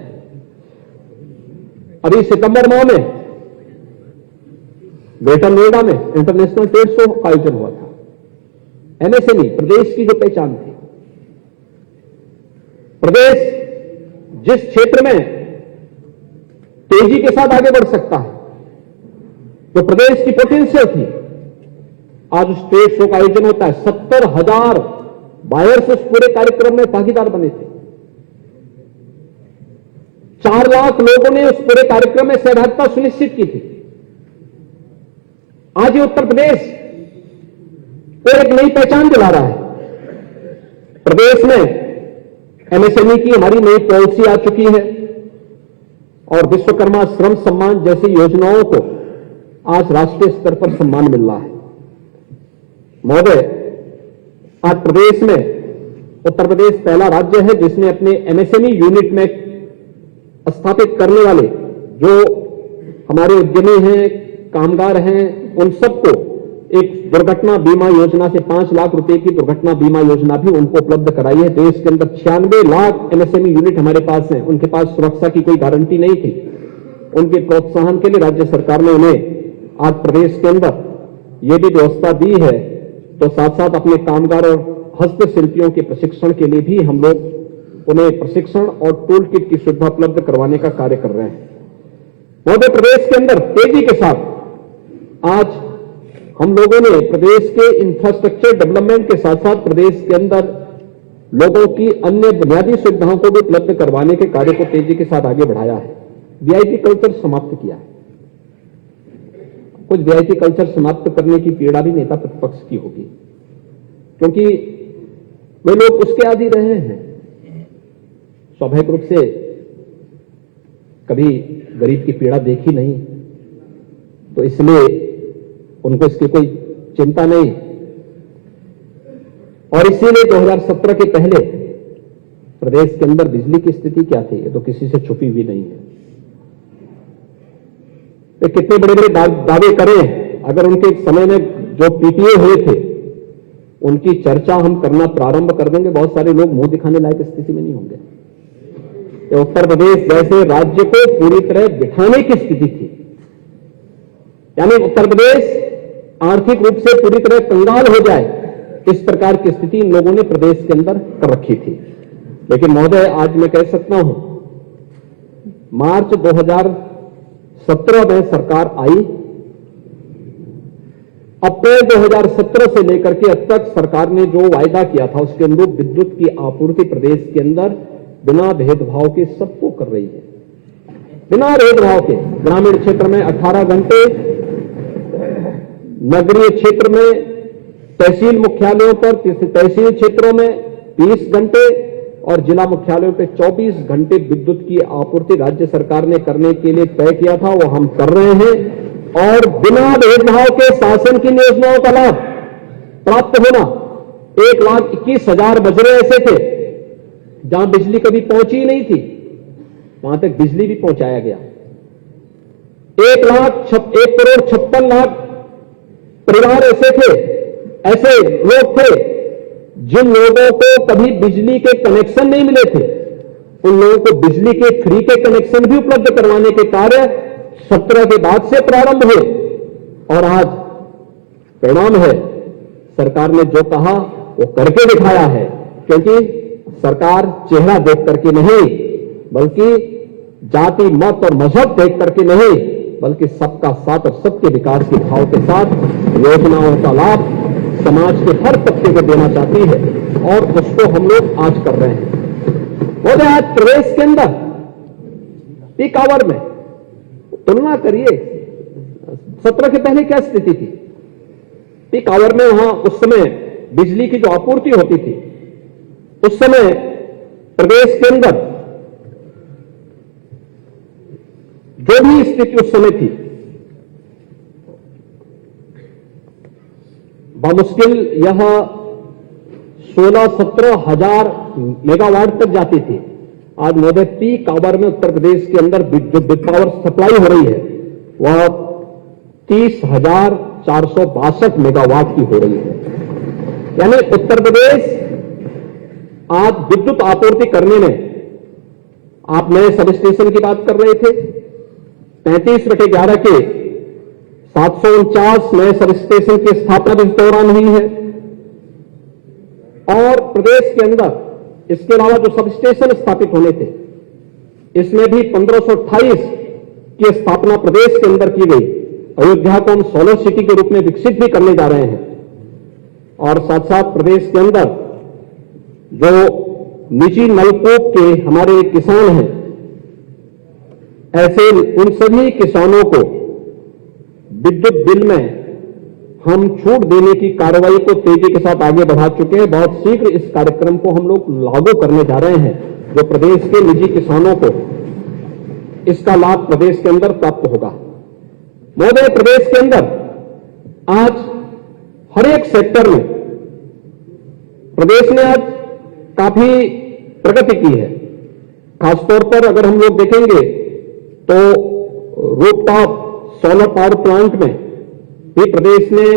अभी सितंबर माह में ग्रेटर नोएडा में इंटरनेशनल ट्रेड शो का आयोजन हुआ था। एमएसएमई प्रदेश की जो पहचान थी, प्रदेश जिस क्षेत्र में तेजी के साथ आगे बढ़ सकता है, जो प्रदेश की पोटेंशियल थी, आज उस ट्रेड शो का आयोजन होता है। 70,000 बायर्स उस पूरे कार्यक्रम में भागीदार बने थे। 4 लाख लोगों ने उस पूरे कार्यक्रम में सहभागिता सुनिश्चित की थी। आज ये उत्तर प्रदेश को एक नई पहचान दिला रहा है। प्रदेश में एमएसएमई की हमारी नई पॉलिसी आ चुकी है। और विश्वकर्मा श्रम सम्मान जैसी योजनाओं को आज राष्ट्रीय स्तर पर सम्मान मिल रहा है। महोदय, आज प्रदेश में उत्तर प्रदेश पहला राज्य है जिसने अपने एमएसएमई यूनिट में स्थापित करने वाले जो हमारे उद्यमी हैं, कामगार हैं, उन सबको एक दुर्घटना बीमा योजना से 5 लाख रुपए की दुर्घटना बीमा योजना भी उनको उपलब्ध कराई है। देश के अंदर 96 लाख एमएसएमई यूनिट हमारे पास हैं, उनके पास सुरक्षा की कोई गारंटी नहीं थी। उनके प्रोत्साहन के लिए राज्य सरकार ने उन्हें आज प्रदेश के अंदर ये भी व्यवस्था दी है, तो साथ साथ अपने कामगार और हस्तशिल्पियों के प्रशिक्षण के लिए भी हम लोग उन्हें प्रशिक्षण और टूल किट की सुविधा उपलब्ध करवाने का कार्य कर रहे हैं। मध्य प्रदेश के अंदर तेजी के साथ आज हम लोगों ने प्रदेश के इंफ्रास्ट्रक्चर डेवलपमेंट के साथ साथ प्रदेश के अंदर लोगों की अन्य बुनियादी सुविधाओं को भी उपलब्ध करवाने के कार्य को तेजी के साथ आगे बढ़ाया है। वीआईपी कल्चर समाप्त किया है। कुछ वीआईपी कल्चर समाप्त करने की पीड़ा भी नेता प्रतिपक्ष की होगी, क्योंकि वे लोग उसके आदी रहे हैं। स्वाभाविक रूप से कभी गरीब की पीड़ा देखी नहीं, तो इसलिए उनको इसकी कोई चिंता नहीं, और इसीलिए 2017 के पहले प्रदेश के अंदर बिजली की स्थिति क्या थी ये तो किसी से छुपी हुई नहीं है। वे कितने बड़े बड़े दावे करें, अगर उनके समय में जो पीटीए हुए थे उनकी चर्चा हम करना प्रारंभ कर देंगे, बहुत सारे लोग मुंह दिखाने लायक स्थिति में नहीं होंगे। ये उत्तर प्रदेश जैसे राज्य को पूरी तरह बिठाने की स्थिति थी, यानी उत्तर प्रदेश आर्थिक रूप से पूरी तरह कंगाल हो जाए, इस प्रकार की स्थिति इन लोगों ने प्रदेश के अंदर कर रखी थी। लेकिन महोदय, आज मैं कह सकता हूं, मार्च 2017 में सरकार आई, अप्रैल 2017 से लेकर के अब तक सरकार ने जो वायदा किया था उसके अनुरूप विद्युत की आपूर्ति प्रदेश के अंदर बिना भेदभाव के सबको कर रही है। बिना भेदभाव के ग्रामीण क्षेत्र में 18 घंटे, नगरीय क्षेत्र में तहसील मुख्यालयों पर, तहसील क्षेत्रों में 30 घंटे और जिला मुख्यालयों पर 24 घंटे विद्युत की आपूर्ति राज्य सरकार ने करने के लिए तय किया था, वो हम कर रहे हैं। और बिना भेदभाव के शासन की योजनाओं का लाभ प्राप्त होना, 1,21,000 बजरे ऐसे थे जहां बिजली कभी पहुंची नहीं थी, वहां तक बिजली भी पहुंचाया गया। 1,56,00,000 परिवार ऐसे थे, ऐसे लोग थे जिन लोगों को कभी बिजली के कनेक्शन नहीं मिले थे, उन लोगों को बिजली के फ्री के कनेक्शन भी उपलब्ध करवाने के कार्य 17 के बाद से प्रारंभ हुए। और आज परिणाम है, सरकार ने जो कहा वो करके दिखाया है, क्योंकि सरकार चेहरा देख करके नहीं, बल्कि जाति, मत और मजहब देख करके नहीं, बल्कि सबका साथ और सबके विकास के भाव के साथ योजनाओं का लाभ समाज के हर तबके को देना चाहती है, और उसको हम लोग आज कर रहे हैं। वो आज प्रदेश के अंदर पीक आवर में तुलना करिए, 17 के पहले क्या स्थिति थी। पीक आवर में वहां उस समय बिजली की जो आपूर्ति होती थी, उस समय प्रदेश के अंदर जो भी स्थिति उस समय थी, बामुश्किल यह 16-17 हजार मेगावाट तक जाती थी। आज महोदय पीक आवर में उत्तर प्रदेश के अंदर जो पावर सप्लाई हो रही है वह 30,462 मेगावाट की हो रही है। यानी उत्तर प्रदेश आज विद्युत आपूर्ति करने में, आप नए सब स्टेशन की बात कर रहे थे, 35/11 के 749 नए सब स्टेशन की स्थापना भी इस दौरान हुई है। और प्रदेश के अंदर इसके अलावा जो सब स्टेशन स्थापित होने थे, इसमें भी 1528 की स्थापना प्रदेश के अंदर की गई। अयोध्या को हम सोलर सिटी के रूप में विकसित भी करने जा रहे हैं। और साथ साथ प्रदेश के अंदर जो निजी नलकूप के हमारे किसान हैं, ऐसे उन सभी किसानों को विद्युत बिल में हम छूट देने की कार्रवाई को तेजी के साथ आगे बढ़ा चुके हैं। बहुत शीघ्र इस कार्यक्रम को हम लोग लागू करने जा रहे हैं, जो प्रदेश के निजी किसानों को इसका लाभ प्रदेश के अंदर प्राप्त होगा। महोदय, प्रदेश के अंदर आज हर एक सेक्टर में प्रदेश ने आज काफी प्रगति की है। खासतौर पर अगर हम लोग देखेंगे तो रूफटॉप सोलर पावर प्लांट में भी प्रदेश ने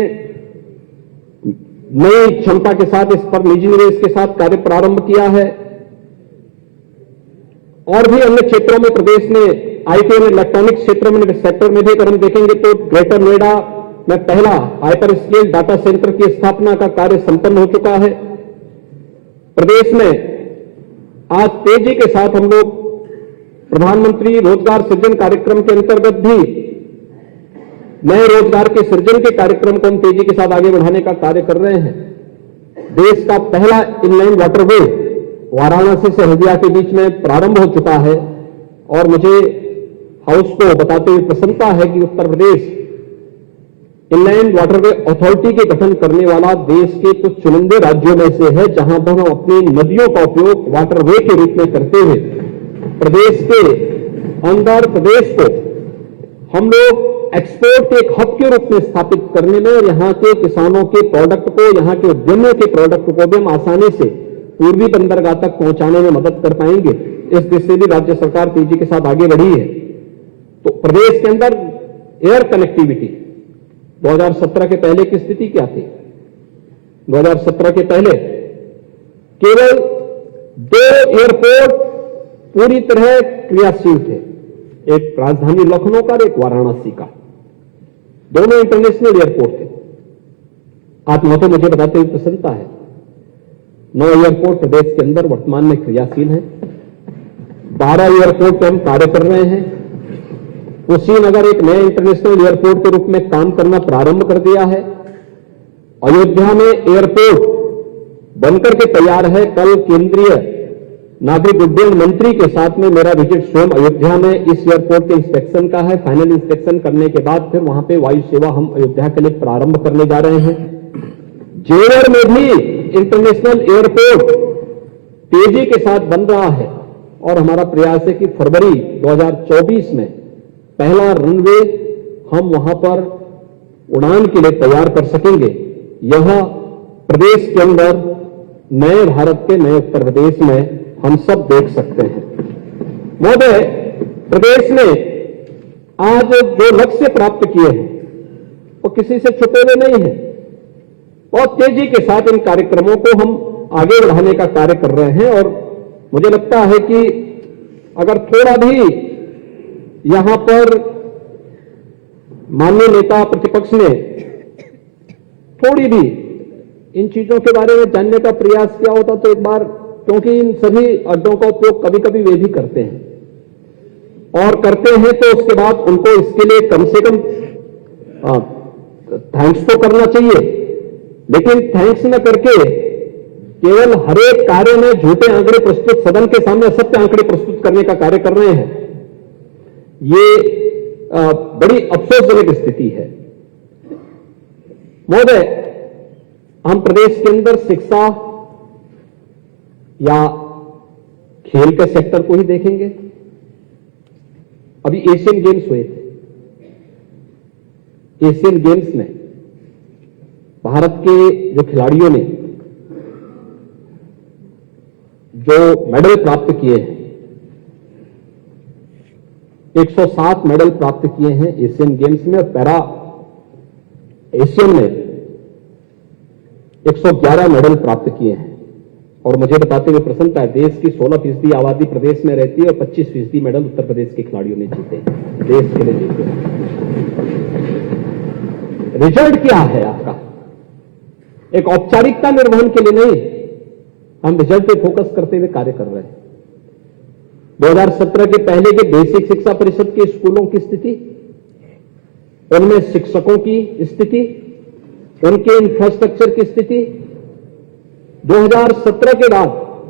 नई क्षमता के साथ इस पर निजी निवेश के साथ कार्य प्रारंभ किया है। और भी अन्य क्षेत्रों में प्रदेश ने आईटी और इलेक्ट्रॉनिक सेक्टर में भी अगर हम देखेंगे तो ग्रेटर नोएडा में पहला हाइपर स्केल डाटा सेंटर की स्थापना का कार्य संपन्न हो चुका है। प्रदेश में आज तेजी के साथ हम लोग प्रधानमंत्री रोजगार सृजन कार्यक्रम के अंतर्गत भी नए रोजगार के सृजन के कार्यक्रम को हम तेजी के साथ आगे बढ़ाने का कार्य कर रहे हैं। देश का पहला इनलाइन वाटरवे वाराणसी से हल्दिया के बीच में प्रारंभ हो चुका है और मुझे हाउस को बताते हुए प्रसन्नता है कि Uttar Pradesh inland waterway authority के गठन करने वाला देश के कुछ चुनिंदे राज्यों में से है, जहां पर हम अपनी नदियों का उपयोग वाटरवे के रूप में करते हुए प्रदेश के अंदर प्रदेश को हम लोग एक्सपोर्ट के एक हब के रूप में स्थापित करने में और यहां के किसानों के प्रोडक्ट को, यहां के उद्यमियों के प्रोडक्ट को भी हम आसानी से पूर्वी बंदरगाह तक पहुंचाने में मदद कर पाएंगे। इस दिशा से भी राज्य सरकार तेजी के साथ आगे बढ़ी है। तो प्रदेश के अंदर एयर कनेक्टिविटी 2017 के पहले की स्थिति क्या थी? 2017 के पहले केवल 2 एयरपोर्ट पूरी तरह क्रियाशील थे, एक राजधानी लखनऊ का और एक वाराणसी का। दोनों इंटरनेशनल एयरपोर्ट थे। आज तो मुझे बताते हुए प्रसन्नता है 9 एयरपोर्ट प्रदेश के अंदर वर्तमान में क्रियाशील हैं। 12 एयरपोर्ट पर हम कार्य कर रहे हैं। कुशीनगर एक नए इंटरनेशनल एयरपोर्ट के रूप में काम करना प्रारंभ कर दिया है। अयोध्या में एयरपोर्ट बनकर के तैयार है। कल केंद्रीय नागरिक उड्डयन मंत्री के साथ में मेरा विजिट स्वयं अयोध्या में इस एयरपोर्ट के इंस्पेक्शन का है। फाइनल इंस्पेक्शन करने के बाद फिर वहां पे वायु सेवा हम अयोध्या के लिए प्रारंभ करने जा रहे हैं। जेवर में भी इंटरनेशनल एयरपोर्ट तेजी के साथ बन रहा है और हमारा प्रयास है कि फरवरी 2024 में पहला रनवे हम वहां पर उड़ान के लिए तैयार कर सकेंगे। यह प्रदेश के अंदर नए भारत के नए उत्तर प्रदेश में हम सब देख सकते हैं। महोदय, प्रदेश ने आज जो लक्ष्य प्राप्त किए हैं वो किसी से छुपे हुए नहीं है। बहुत तेजी के साथ इन कार्यक्रमों को हम आगे बढ़ाने का कार्य कर रहे हैं और मुझे लगता है कि अगर थोड़ा भी यहां पर माननीय नेता प्रतिपक्ष ने थोड़ी भी इन चीजों के बारे में जानने का प्रयास किया होता तो एक बार, क्योंकि इन सभी अड्डों का उपयोग कभी कभी वे भी करते हैं और करते हैं तो उसके बाद उनको इसके लिए कम से कम थैंक्स तो करना चाहिए, लेकिन थैंक्स न करके केवल हर एक कार्य में झूठे आंकड़े प्रस्तुत, सदन के सामने असत्य आंकड़े प्रस्तुत करने का कार्य कर रहे हैं। ये बड़ी अफसोसजनक स्थिति है। महोदय, हम प्रदेश के अंदर शिक्षा या खेल के सेक्टर को ही देखेंगे। अभी एशियन गेम्स हुए थे। एशियन गेम्स में भारत के जो खिलाड़ियों ने जो मेडल प्राप्त किए हैं, 107 मेडल प्राप्त किए हैं एशियन गेम्स में और पैरा एशियन में 111 मेडल प्राप्त किए हैं। और मुझे बताते हुए प्रसन्नता है, देश की 16% आबादी प्रदेश में रहती है और 25% मेडल उत्तर प्रदेश के खिलाड़ियों ने जीते हैं, देश के लिए जीते हैं। रिजल्ट क्या है आपका? एक औपचारिकता निर्वहन के लिए नहीं, हम रिजल्ट पे फोकस करते हुए कार्य कर रहे हैं। 2017 के पहले के बेसिक शिक्षा परिषद के स्कूलों की स्थिति, उनमें शिक्षकों की स्थिति, उनके इंफ्रास्ट्रक्चर की स्थिति, 2017 के बाद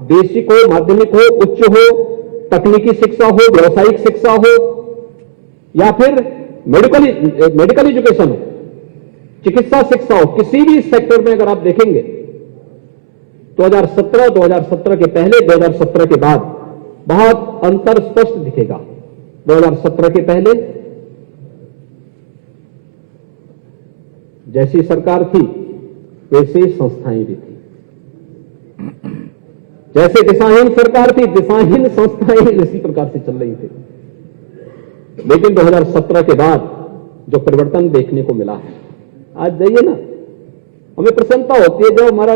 बेसिक हो, माध्यमिक हो, उच्च हो, तकनीकी शिक्षा हो, व्यावसायिक शिक्षा हो या फिर मेडिकल एजुकेशन हो, चिकित्सा शिक्षा हो, किसी भी सेक्टर में अगर आप देखेंगे 2017 के पहले 2017 के बाद बहुत अंतर स्पष्ट दिखेगा। 2017 के पहले जैसी सरकार थी वैसे संस्थाएं भी थी, जैसे दिशाहीन सरकार थी दिशाहीन संस्थाएं इसी प्रकार से चल रही थी। लेकिन 2017 के बाद जो परिवर्तन देखने को मिला है, आज जाइए ना, हमें प्रसन्नता होती है जब हमारा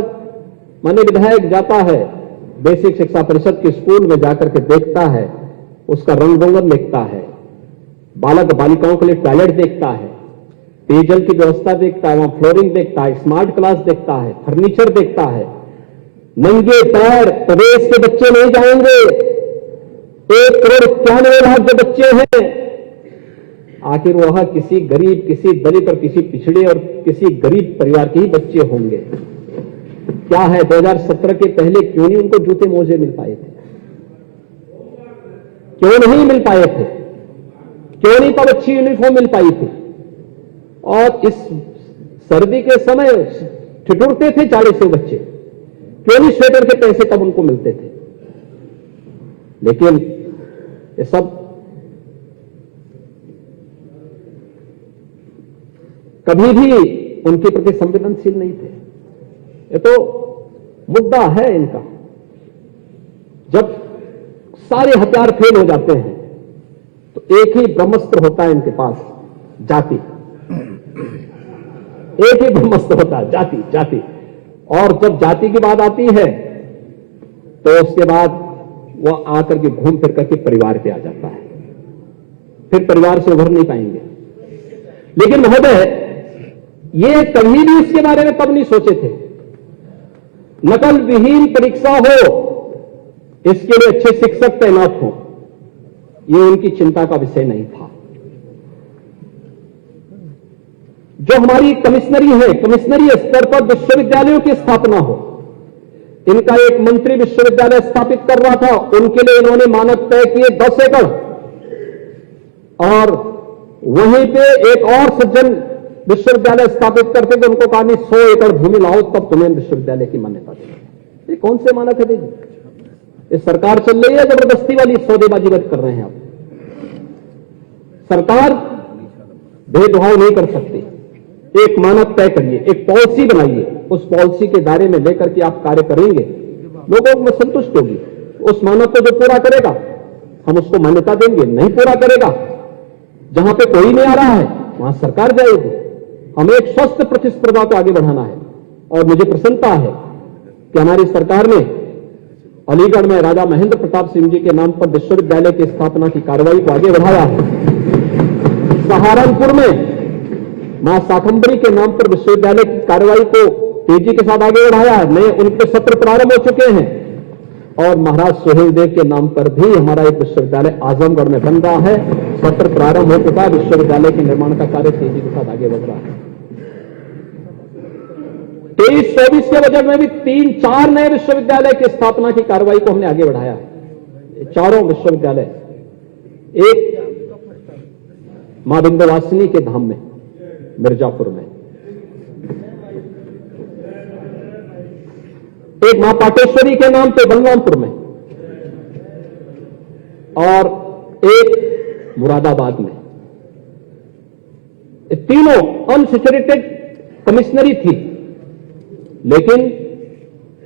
माननीय विधायक जाता है बेसिक शिक्षा परिषद के स्कूल में जाकर के देखता है, उसका रंग रोगन देखता है, बालक बालिकाओं के लिए टॉयलेट देखता है, पेयजल की व्यवस्था देखता है, वहां फ्लोरिंग देखता है, स्मार्ट क्लास देखता है, फर्नीचर देखता है। नंगे पैर प्रदेश के बच्चे नहीं जाएंगे, 1,91,00,000 जो बच्चे हैं, आखिर वह किसी गरीब, किसी दलित और किसी पिछड़े और किसी गरीब परिवार के ही बच्चे होंगे। क्या है 2017 के पहले क्यों नहीं उनको जूते मोजे मिल पाए थे? क्यों नहीं मिल पाए थे? क्यों नहीं तब अच्छी यूनिफॉर्म मिल पाई थी? और इस सर्दी के समय ठिठुरते थे जाड़े से बच्चे, क्यों नहीं स्वेटर के पैसे तब उनको मिलते थे? लेकिन ये सब कभी भी उनके प्रति संवेदनशील नहीं थे। ये तो मुद्दा है इनका। जब सारे हथियार फेल हो जाते हैं तो एक ही ब्रह्मास्त्र होता है इनके पास, जाति। एक ही ब्रह्मास्त्र होता है, जाति जाति। और जब जाति की बात आती है तो उसके बाद वह आकर के घूम फिर करके परिवार पे आ जाता है, फिर परिवार से उभर नहीं पाएंगे। लेकिन महोदय, ये कभी भी इसके बारे में तब नहीं सोचे थे। नकल विहीन परीक्षा हो, इसके लिए अच्छे शिक्षक तैनात हो, ये उनकी चिंता का विषय नहीं था। जो हमारी कमिश्नरी है, कमिश्नरी स्तर पर विश्वविद्यालयों की स्थापना हो, इनका एक मंत्री विश्वविद्यालय स्थापित कर रहा था, उनके लिए इन्होंने मानक तय किए 10 एकड़, और वहीं पे एक और सज्जन विश्वविद्यालय स्थापित करते थे, उनको कहा नहीं 100 एकड़ भूमि लाओ तब तुम्हें विश्वविद्यालय की मान्यता देंगे। ये कौन से मानक है दीजिए? ये सरकार चल रही है जबरदस्ती वाली, सौदेबाजी कर रहे हैं आप। सरकार भेदभाव नहीं कर सकती। एक मानक तय करिए, एक पॉलिसी बनाइए, उस पॉलिसी के दायरे में लेकर के आप कार्य करेंगे, लोगों में संतुष्ट होगी। उस मानक को जो पूरा करेगा हम उसको मान्यता देंगे, नहीं पूरा करेगा, जहां पे कोई नहीं आ रहा है वहां सरकार जाएगी। हमें एक स्वस्थ प्रतिस्पर्धा को आगे बढ़ाना है। और मुझे प्रसन्नता है कि हमारी सरकार ने अलीगढ़ में राजा महेंद्र प्रताप सिंह जी के नाम पर विश्वविद्यालय की स्थापना की कार्रवाई को आगे बढ़ाया है। सहारनपुर में मां शाकंभरी के नाम पर विश्वविद्यालय की कार्रवाई को तेजी के साथ आगे बढ़ाया है। नए उनके सत्र प्रारंभ हो चुके हैं। और महाराज सुहेल देव के नाम पर भी हमारा एक विश्वविद्यालय आजमगढ़ में बन रहा है। सत्र प्रारंभ हो चुका है, विश्वविद्यालय के निर्माण का कार्य तेजी के साथ आगे बढ़ रहा है। 23-24 के बजट में भी 3-4 नए विश्वविद्यालय की स्थापना की कार्रवाई को हमने आगे बढ़ाया है। चारों विश्वविद्यालय, एक मां विंध्यवासिनी के धाम में मिर्जापुर में, एक मां पाटेश्वरी के नाम पे बलरामपुर में, और एक मुरादाबाद में। ये तीनों अनसैचुरेटेड कमिश्नरी थी, लेकिन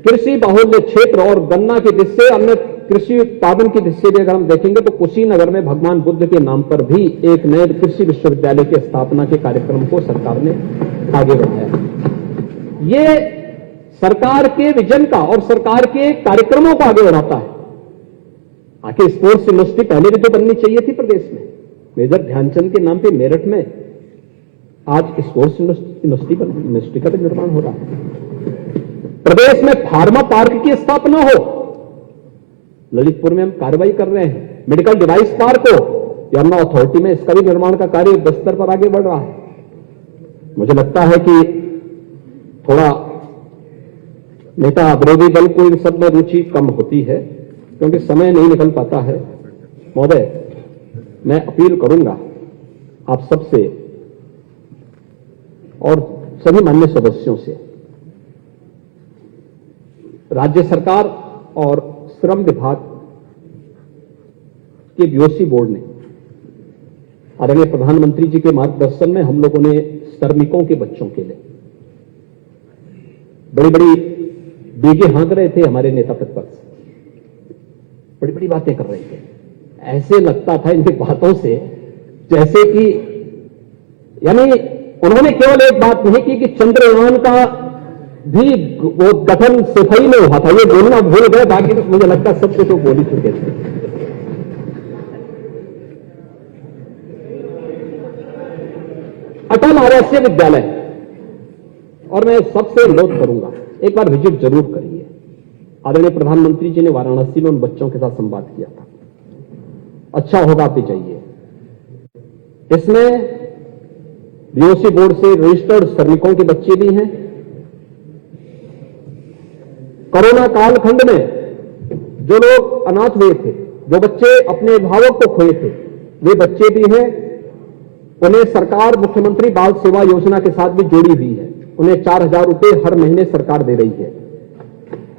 कृषि बाहुल्य क्षेत्र और गन्ना की दृष्टि से, अन्य कृषि उत्पादन की दृष्टि से अगर हम देखेंगे तो कुशीनगर में भगवान बुद्ध के नाम पर भी एक नए कृषि विश्वविद्यालय की स्थापना के कार्यक्रम को सरकार ने आगे बढ़ाया। ये सरकार के विजन का और सरकार के कार्यक्रमों को आगे बढ़ाता है। आखिर स्पोर्ट्स यूनिवर्सिटी पहले भी तो बननी चाहिए थी प्रदेश में। मेजर ध्यानचंद के नाम पे मेरठ में आज स्पोर्ट्स यूनिवर्सिटी का भी निर्माण हो रहा है। प्रदेश में फार्मा पार्क की स्थापना हो, ललितपुर में हम कार्रवाई कर रहे हैं। मेडिकल डिवाइस पार्क हो, यमुना अथॉरिटी में इसका भी निर्माण का कार्य युद्ध स्तर पर आगे बढ़ रहा है। मुझे लगता है कि थोड़ा नेता विरोधी दल को इन सब में रुचि कम होती है, क्योंकि समय नहीं निकल पाता है। महोदय, मैं अपील करूंगा आप सबसे और सभी माननीय सदस्यों से, राज्य सरकार और श्रम विभाग के बीओसी बोर्ड ने आदरणीय प्रधानमंत्री जी के मार्गदर्शन में हम लोगों ने श्रमिकों के बच्चों के लिए बड़ी बड़ी बीगे हाँक रहे थे हमारे नेता प्रतिपक्ष, बड़ी बड़ी बातें कर रहे थे। ऐसे लगता था इनकी बातों से जैसे कि यानी उन्होंने केवल एक बात नहीं की कि चंद्रयान का भी वो गठन सफाई में हुआ था, ये बोलना भूल गए, बाकी तो मुझे लगता है सब कुछ वो बोल ही चुके थे। अटल आवासीय विद्यालय, और मैं सबसे अनुरोध करूंगा एक बार विजिट जरूर करिए। आदरणीय प्रधानमंत्री जी ने वाराणसी में उन बच्चों के साथ संवाद किया था, अच्छा होगा आप भी जाइए। इसमें बीओसी बोर्ड से रजिस्टर्ड श्रमिकों के बच्चे भी हैं। कोरोना कालखंड में जो लोग अनाथ हुए थे, जो बच्चे अपने अभिभावक को खोए थे, वे बच्चे भी हैं। उन्हें सरकार मुख्यमंत्री बाल सेवा योजना के साथ भी जोड़ी हुई है। उन्हें 4,000 रुपए हर महीने सरकार दे रही है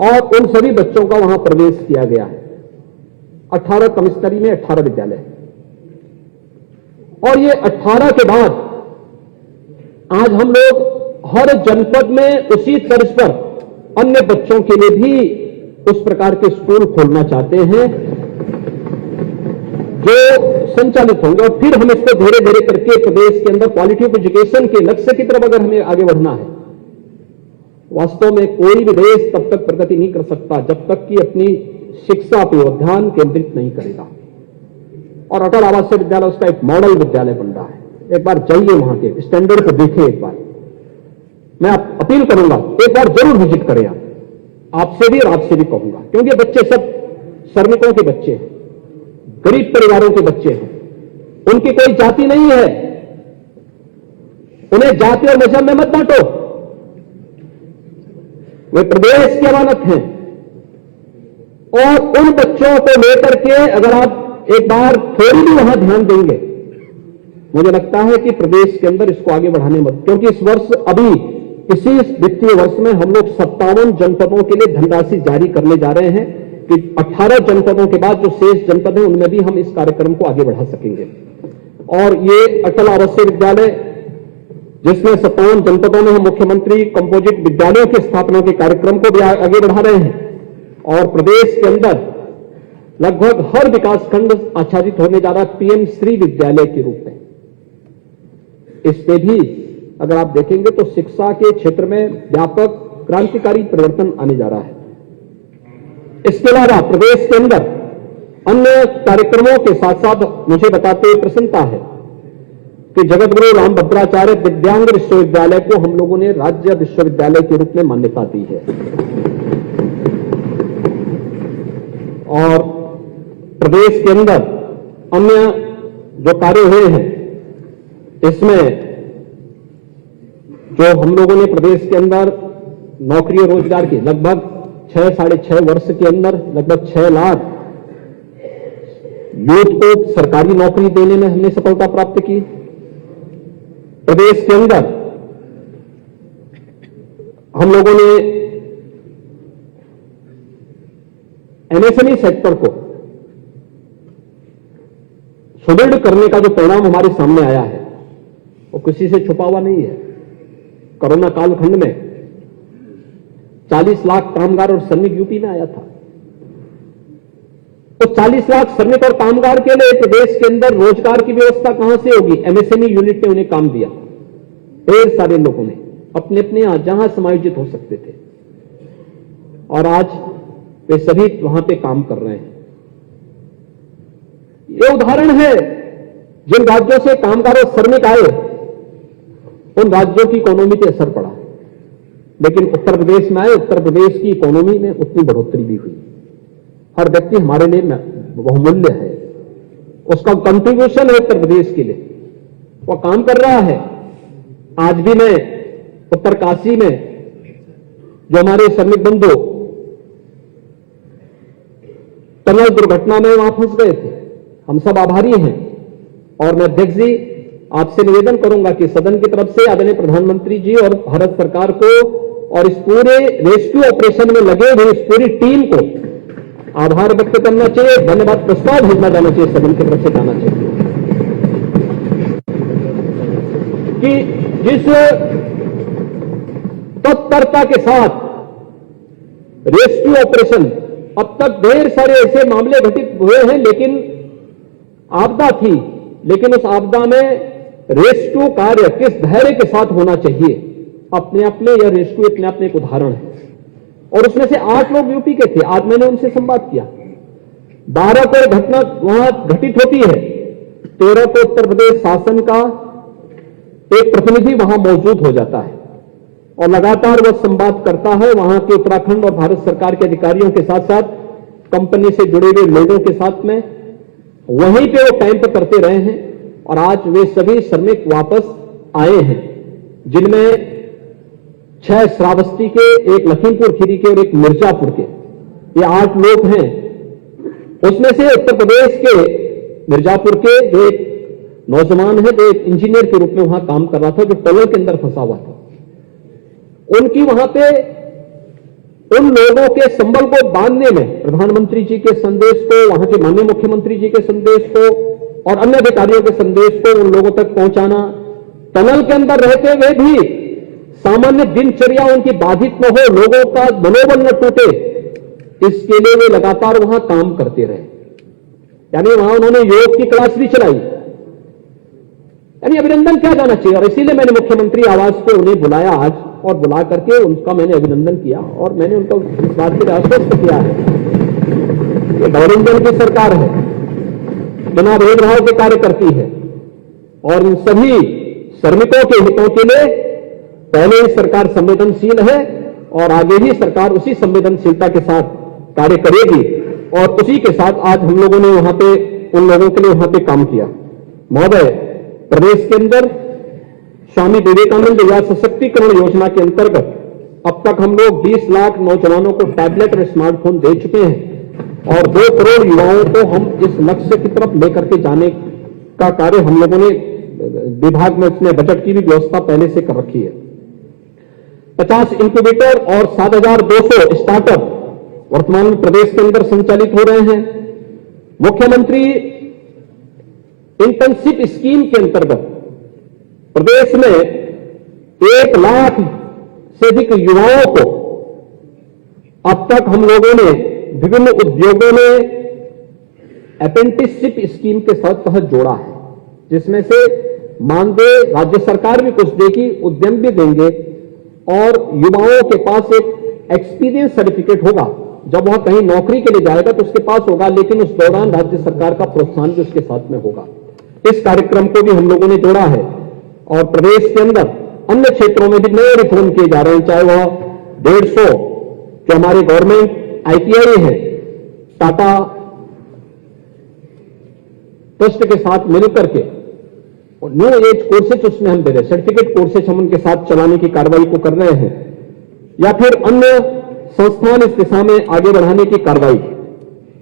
और उन सभी बच्चों का वहां प्रवेश किया गया है। 18 कमिश्नरी में 18 विद्यालय, और ये 18 के बाद आज हम लोग हर जनपद में उसी तर्ज पर अन्य बच्चों के लिए भी उस प्रकार के स्कूल खोलना चाहते हैं जो संचालित होंगे, और फिर हम इसको धीरे धीरे करके प्रदेश के अंदर क्वालिटी ऑफ एजुकेशन के लक्ष्य की तरफ अगर हमें आगे बढ़ना है। वास्तव में कोई भी देश तब तक प्रगति नहीं कर सकता जब तक कि अपनी शिक्षा पर ध्यान केंद्रित नहीं करेगा, और अटल आवासीय विद्यालय उसका एक मॉडल विद्यालय बन रहा है। एक बार जाइए, वहां के स्टैंडर्ड को देखिए। एक बार मैं अपील करूंगा, एक बार जरूर विजिट करें आपसे भी और आपसे भी कहूंगा, क्योंकि बच्चे सब श्रमिकों के बच्चे हैं, गरीब परिवारों के बच्चे हैं, उनकी कोई जाति नहीं है। उन्हें जाति और मजहब में मत बांटो, वे प्रदेश के अमानत हैं। और उन बच्चों को लेकर के अगर आप एक बार थोड़ी भी वहां ध्यान देंगे, मुझे लगता है कि प्रदेश के अंदर इसको आगे बढ़ाने में, क्योंकि इस वर्ष अभी इसी वित्तीय वर्ष में हम लोग 57 जनपदों के लिए धनराशि जारी करने जा रहे हैं कि 18 जनपदों के बाद जो शेष जनपद हैं उनमें भी हम इस कार्यक्रम को आगे बढ़ा सकेंगे। और ये अटल आवासीय विद्यालय जिसमें 57 जनपदों में हम मुख्यमंत्री कंपोजिट विद्यालयों की स्थापना के कार्यक्रम को भी आगे बढ़ा रहे हैं, और प्रदेश के अंदर लगभग हर विकासखंड आच्छादित होने जा रहा है पीएम श्री विद्यालय के रूप में। इस पे भी अगर आप देखेंगे तो शिक्षा के क्षेत्र में व्यापक क्रांतिकारी परिवर्तन आने जा रहा है। इसके अलावा प्रदेश के अंदर अन्य कार्यक्रमों के साथ साथ मुझे बताते हुए प्रसन्नता है कि जगतगुरु रामभद्राचार्य दिव्यांग विश्वविद्यालय को हम लोगों ने राज्य विश्वविद्यालय के रूप में मान्यता दी है। और प्रदेश के अंदर अन्य जो कार्य हुए हैं, इसमें जो हम लोगों ने प्रदेश के अंदर नौकरी और रोजगार की लगभग 6-6.5 वर्ष के अंदर लगभग 6 लाख यूथ को सरकारी नौकरी देने में हमने सफलता प्राप्त की। प्रदेश के अंदर हम लोगों ने एमएसएमई सेक्टर को सुदृढ़ करने का जो परिणाम हमारे सामने आया है वो किसी से छुपा हुआ नहीं है। कोरोना कालखंड में 40 लाख कामगार और श्रमिक यूपी में आया था। तो 40 लाख श्रमिक और कामगार के लिए प्रदेश के अंदर रोजगार की व्यवस्था कहां से होगी? एमएसएमई यूनिट ने उन्हें काम दिया। ढेर सारे लोगों ने अपने अपने यहां जहां समायोजित हो सकते थे, और आज वे सभी वहां पे काम कर रहे हैं। ये उदाहरण है, जिन राज्यों से कामगार और श्रमिक आए उन राज्यों की इकोनॉमी पे असर पड़ा, लेकिन उत्तर प्रदेश में आए, उत्तर प्रदेश की इकोनॉमी में उतनी बढ़ोतरी भी हुई। हर व्यक्ति हमारे लिए बहुमूल्य है, उसका कंट्रीब्यूशन है उत्तर प्रदेश के लिए, वो काम कर रहा है। आज भी मैं उत्तरकाशी में जो हमारे श्रमिक बंधु टनल दुर्घटना में वहां फंस गए थे, हम सब आभारी हैं। और मैं अध्यक्ष जी आपसे निवेदन करूंगा कि सदन की तरफ से आदरणीय प्रधानमंत्री जी और भारत सरकार को और इस पूरे रेस्क्यू ऑपरेशन में लगे हुए इस पूरी टीम को आभार व्यक्त करना चाहिए, धन्यवाद प्रस्ताव भेजना जाना चाहिए, सदन की तरफ से जाना चाहिए। कि जिस तत्परता के साथ रेस्क्यू ऑपरेशन, अब तक ढेर सारे ऐसे मामले घटित हुए हैं, लेकिन आपदा थी, लेकिन उस आपदा में रेस्क्यू कार्य किस धैर्य के साथ होना चाहिए, अपने अपने यह रेस्क्यू अपने अपने एक उदाहरण है। और उसमें से 8 लोग यूपी के थे। आज मैंने उनसे संवाद किया। 12 को घटना वहां घटित होती है, 13 को उत्तर प्रदेश शासन का एक प्रतिनिधि वहां मौजूद हो जाता है और लगातार वह संवाद करता है वहां के उत्तराखंड और भारत सरकार के अधिकारियों के साथ साथ कंपनी से जुड़े हुए लोगों के साथ में। वहीं पे वो कैंप करते रहे हैं और आज वे सभी श्रमिक वापस आए हैं, जिनमें 6 श्रावस्ती के, एक लखीमपुर खीरी के और एक मिर्जापुर के, ये 8 लोग हैं। उसमें से उत्तर प्रदेश के मिर्जापुर के जो एक नौजवान है, जो एक इंजीनियर के रूप में वहां काम कर रहा था, जो टनल के अंदर फंसा हुआ था, उनकी वहां पे उन लोगों के संबल को बांधने में प्रधानमंत्री जी के संदेश को, वहां के माननीय मुख्यमंत्री जी के संदेश को और अन्य अधिकारियों के संदेश को उन लोगों तक पहुंचाना, टनल के अंदर रहते हुए भी सामान्य दिनचर्या उनकी बाधित न हो, लोगों का मनोबल न टूटे, इसके लिए वे लगातार वहां काम करते रहे। यानी वहां उन्होंने योग की क्लास भी चलाई। यानी अभिनंदन किया जाना चाहिए और इसीलिए मैंने मुख्यमंत्री आवास पे उन्हें बुलाया आज और बुला करके उनका मैंने अभिनंदन किया और मैंने उनको इस बात के लिए आश्वस्त किया है कि गौरंजन की सरकार है, बिना भेदभाव के कार्य करती है और इन सभी श्रमिकों के हितों के लिए पहले ही सरकार संवेदनशील है और आगे भी सरकार उसी संवेदनशीलता के साथ कार्य करेगी और उसी के साथ आज हम लोगों ने वहां पे उन लोगों के लिए वहां पे काम किया। महोदय, प्रदेश के अंदर स्वामी विवेकानंद युवा सशक्तिकरण योजना के अंतर्गत अब तक हम लोग 20 लाख नौजवानों को टैबलेट और स्मार्टफोन दे चुके हैं और 2 करोड़ युवाओं को हम इस लक्ष्य की तरफ लेकर के जाने का कार्य हम लोगों ने विभाग में उसने बजट की भी व्यवस्था पहले से कर रखी है। 50 इंक्यूबेटर और 7,200 स्टार्टअप वर्तमान में प्रदेश के अंदर संचालित हो रहे हैं। मुख्यमंत्री इंटर्नशिप स्कीम के अंतर्गत प्रदेश में 1 लाख से अधिक युवाओं को अब तक हम लोगों ने विभिन्न उद्योगों में अप्रेंटिसशिप स्कीम के तहत जोड़ा है, जिसमें से मानदेय राज्य सरकार भी कुछ देगी, उद्यम भी देंगे और युवाओं के पास एक एक्सपीरियंस सर्टिफिकेट होगा। जब वह कहीं नौकरी के लिए जाएगा तो उसके पास होगा, लेकिन उस दौरान राज्य सरकार का प्रोत्साहन भी उसके साथ में होगा। इस कार्यक्रम को भी हम लोगों ने जोड़ा है और प्रदेश के अंदर अन्य क्षेत्रों में भी नए रिफॉर्म किए जा रहे हैं, चाहे वह 150 जो हमारे गवर्नमेंट ITI है, टाटा ट्रस्ट के साथ मिलकर के और न्यू एज कोर्सेज उसमें हम दे रहे हैं, सर्टिफिकेट कोर्सेज हम उनके साथ चलाने की कार्रवाई को कर रहे हैं, या फिर अन्य संस्थान इस दिशा में आगे बढ़ाने की कार्रवाई।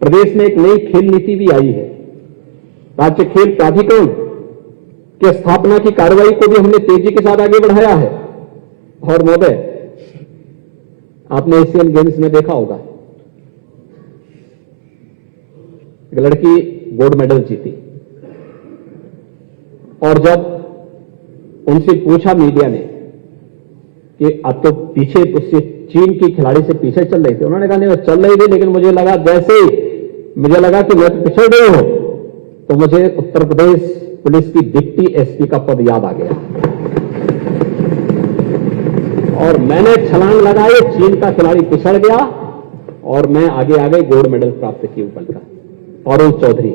प्रदेश में एक नई खेल नीति भी आई है, राज्य खेल प्राधिकरण की स्थापना की कार्रवाई को भी हमने तेजी के साथ आगे बढ़ाया है। और महोदय, आपने एशियन गेम्स में देखा होगा, एक लड़की गोल्ड मेडल जीती और जब उनसे पूछा मीडिया ने कि आप तो पीछे उससे चीन की खिलाड़ी से पीछे चल रही थी, उन्होंने कहा नहीं वो चल रही थी, लेकिन मुझे लगा जैसे ही मुझे लगा कि मैं तो पिछड़ गई हूं तो मुझे उत्तर प्रदेश पुलिस की डिप्टी SP का पद याद आ गया और मैंने छलांग लगाई, चीन का खिलाड़ी पिछड़ गया और मैं आगे आ गई, गोल्ड मेडल प्राप्त की उपल का। अरुण चौधरी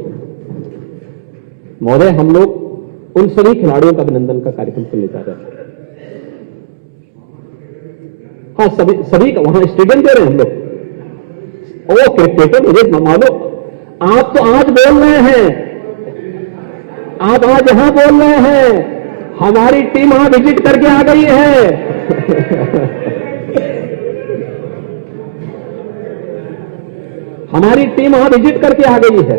महोदय, हम लोग उन सभी खिलाड़ियों का अभिनंदन का कार्यक्रम कर लेता है। हाँ, सभी का वहां स्टेडियम दे रहे हैं हम लोग। ओ क्रिकेटर, मुझे मानो आप तो आज बोल रहे हैं, आप आज यहां बोल रहे हैं, हमारी टीम वहां विजिट करके आ गई है। हमारी टीम वहां विजिट करके आ गई है।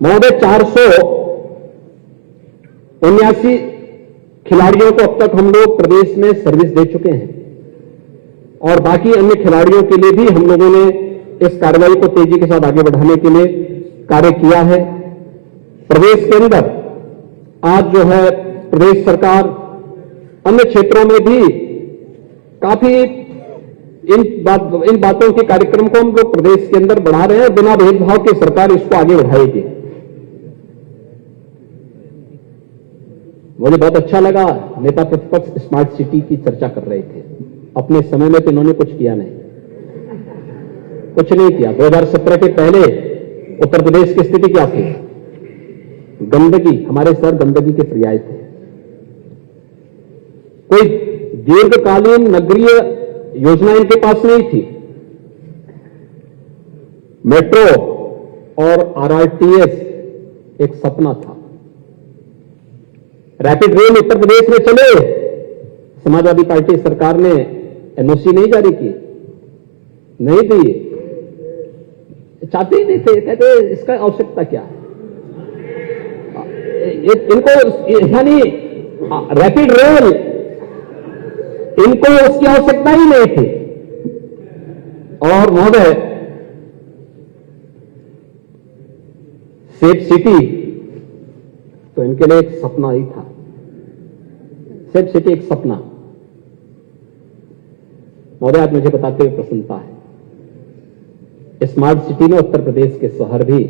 महोदय, 479 खिलाड़ियों को अब तक हम लोग प्रदेश में सर्विस दे चुके हैं और बाकी अन्य खिलाड़ियों के लिए भी हम लोगों ने इस कार्रवाई को तेजी के साथ आगे बढ़ाने के लिए कार्य किया है। प्रदेश के अंदर आज जो है प्रदेश सरकार अन्य क्षेत्रों में भी काफी इन बातों के कार्यक्रम को हम लोग प्रदेश के अंदर बढ़ा रहे हैं। बिना भेदभाव के सरकार इसको आगे बढ़ाएगी। मुझे बहुत अच्छा लगा, नेता प्रतिपक्ष स्मार्ट सिटी की चर्चा कर रहे थे। अपने समय में तो इन्होंने कुछ किया नहीं, कुछ नहीं किया। 2017 के पहले उत्तर प्रदेश की स्थिति क्या थी? गंदगी, हमारे शहर गंदगी के पर्याय थे। कोई दीर्घकालीन नगरीय योजना इनके पास नहीं थी। मेट्रो और आरआरटीएस एक सपना था। रैपिड रेल उत्तर प्रदेश में चले, समाजवादी पार्टी सरकार ने एनओसी नहीं जारी की, नहीं दी, चाहते ही नहीं थे। कहते इसका आवश्यकता क्या है इनको, यानी रैपिड रेल इनको उसकी आवश्यकता ही नहीं थी। और महोदय, सेफ सिटी तो इनके लिए एक सपना ही था। सेफ सिटी एक सपना। महोदय, आज मुझे बताते हुए प्रसन्नता है, स्मार्ट सिटी में उत्तर प्रदेश के शहर भी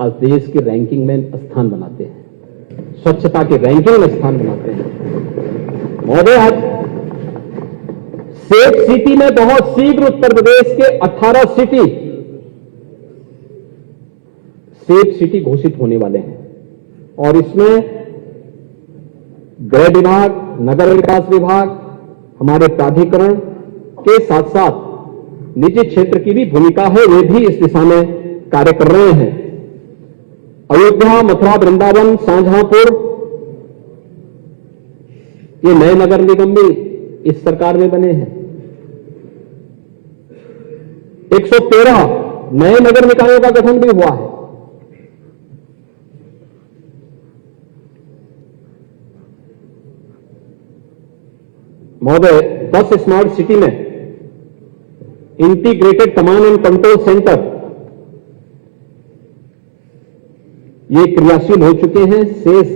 आज देश की रैंकिंग में स्थान बनाते हैं, स्वच्छता की रैंकिंग में स्थान बनाते हैं। महोदय, आज सेफ सिटी में बहुत शीघ्र उत्तर प्रदेश के 18 सिटी सेफ सिटी घोषित होने वाले हैं। और इसमें गृह विभाग, नगर विकास विभाग, हमारे प्राधिकरण के साथ साथ निजी क्षेत्र की भी भूमिका है। वे भी इस दिशा में कार्य कर रहे हैं। अयोध्या, मथुरा, वृंदावन, शाहजहांपुर, ये नए नगर निगम भी इस सरकार में बने हैं। 113 नए नगर निकायों का गठन भी हुआ है। महोदय, 10 स्मार्ट सिटी में integrated command and control centre ये क्रियाशील हो चुके हैं। शेष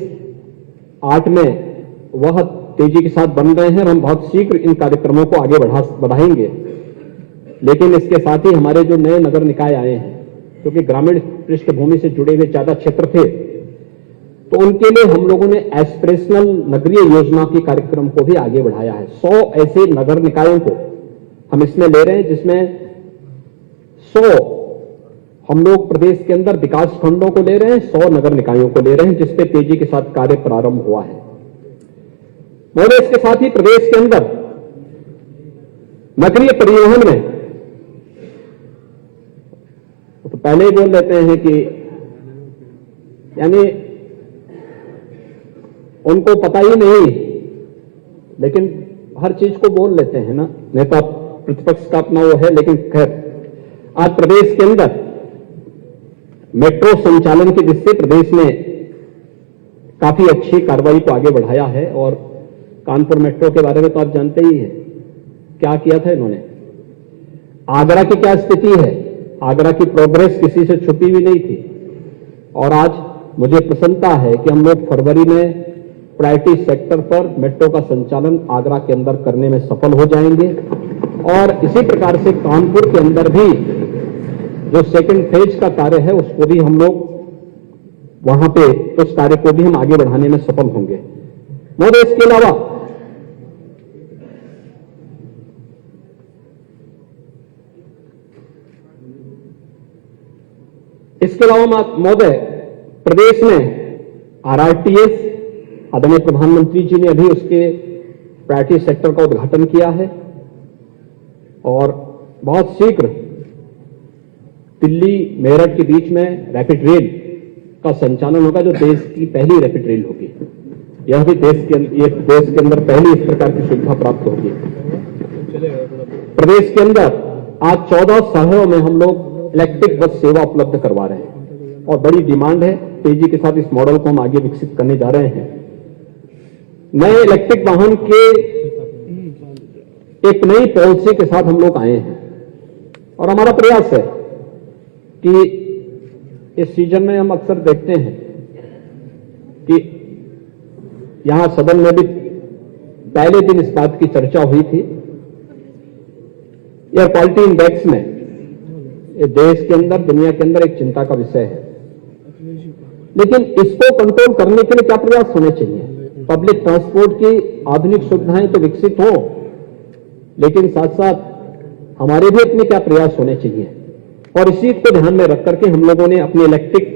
8 में वह तेजी के साथ बन गए हैं और हम बहुत शीघ्र इन कार्यक्रमों को आगे बढ़ाएंगे। लेकिन इसके साथ ही हमारे जो नए नगर निकाय आए हैं, क्योंकि ग्रामीण पृष्ठभूमि से जुड़े हुए ज्यादा क्षेत्र थे, तो उनके लिए हम लोगों ने एस्पिरेशनल नगरीय योजना के कार्यक्रम को भी आगे बढ़ाया है। 100 ऐसे नगर निकायों को हम इसमें ले रहे हैं, जिसमें 100 हम लोग प्रदेश के अंदर विकास खंडों को ले रहे हैं, 100 नगर निकायों को ले रहे हैं, जिसपे तेजी के साथ कार्य प्रारंभ हुआ है। महोदय, इसके साथ ही प्रदेश के अंदर नगरीय परिवहन में तो पहले ही बोल लेते हैं कि यानी उनको पता ही नहीं, लेकिन हर चीज को बोल लेते हैं ना, नेता प्रतिपक्ष का अपना वो है। लेकिन खैर, आज प्रदेश के अंदर मेट्रो संचालन की दृष्टि से प्रदेश ने काफी अच्छी कार्रवाई को आगे बढ़ाया है। और कानपुर मेट्रो के बारे में तो आप जानते ही हैं, क्या किया था इन्होंने। आगरा की क्या स्थिति है, आगरा की प्रोग्रेस किसी से छुपी हुई नहीं थी। और आज मुझे प्रसन्नता है कि हम लोग फरवरी में प्रायोरिटी सेक्टर पर मेट्रो का संचालन आगरा के अंदर करने में सफल हो जाएंगे। और इसी प्रकार से कानपुर के अंदर भी जो सेकंड फेज का कार्य है, उसको भी हम लोग वहां पे उस कार्य को भी हम आगे बढ़ाने में सफल होंगे। महोदय, इसके अलावा महोदय, प्रदेश में आरआरटीएस आदरणीय प्रधानमंत्री जी ने अभी उसके प्रायोरिटी सेक्टर का उद्घाटन किया है। और बहुत शीघ्र दिल्ली मेरठ के बीच में रैपिड रेल का संचालन होगा, जो देश की पहली रैपिड रेल होगी। यह भी देश के अंदर पहली इस प्रकार की सुविधा प्राप्त होगी। प्रदेश के अंदर आज 14 शहरों में हम लोग इलेक्ट्रिक बस सेवा उपलब्ध करवा रहे हैं और बड़ी डिमांड है। तेजी के साथ इस मॉडल को हम आगे विकसित करने जा रहे हैं। नए इलेक्ट्रिक वाहन के एक नई पॉलिसी के साथ हम लोग आए हैं और हमारा प्रयास है कि इस सीजन में हम अक्सर देखते हैं कि यहां सदन में भी पहले दिन इस बात की चर्चा हुई थी। एयर क्वालिटी इंडेक्स में ये देश के अंदर, दुनिया के अंदर एक चिंता का विषय है, लेकिन इसको कंट्रोल करने के लिए क्या प्रयास होने चाहिए? पब्लिक ट्रांसपोर्ट की आधुनिक सुविधाएं तो विकसित हो, लेकिन साथ साथ हमारे भी अपने क्या प्रयास होने चाहिए। और इसी को ध्यान में रख करके हम लोगों ने अपनी इलेक्ट्रिक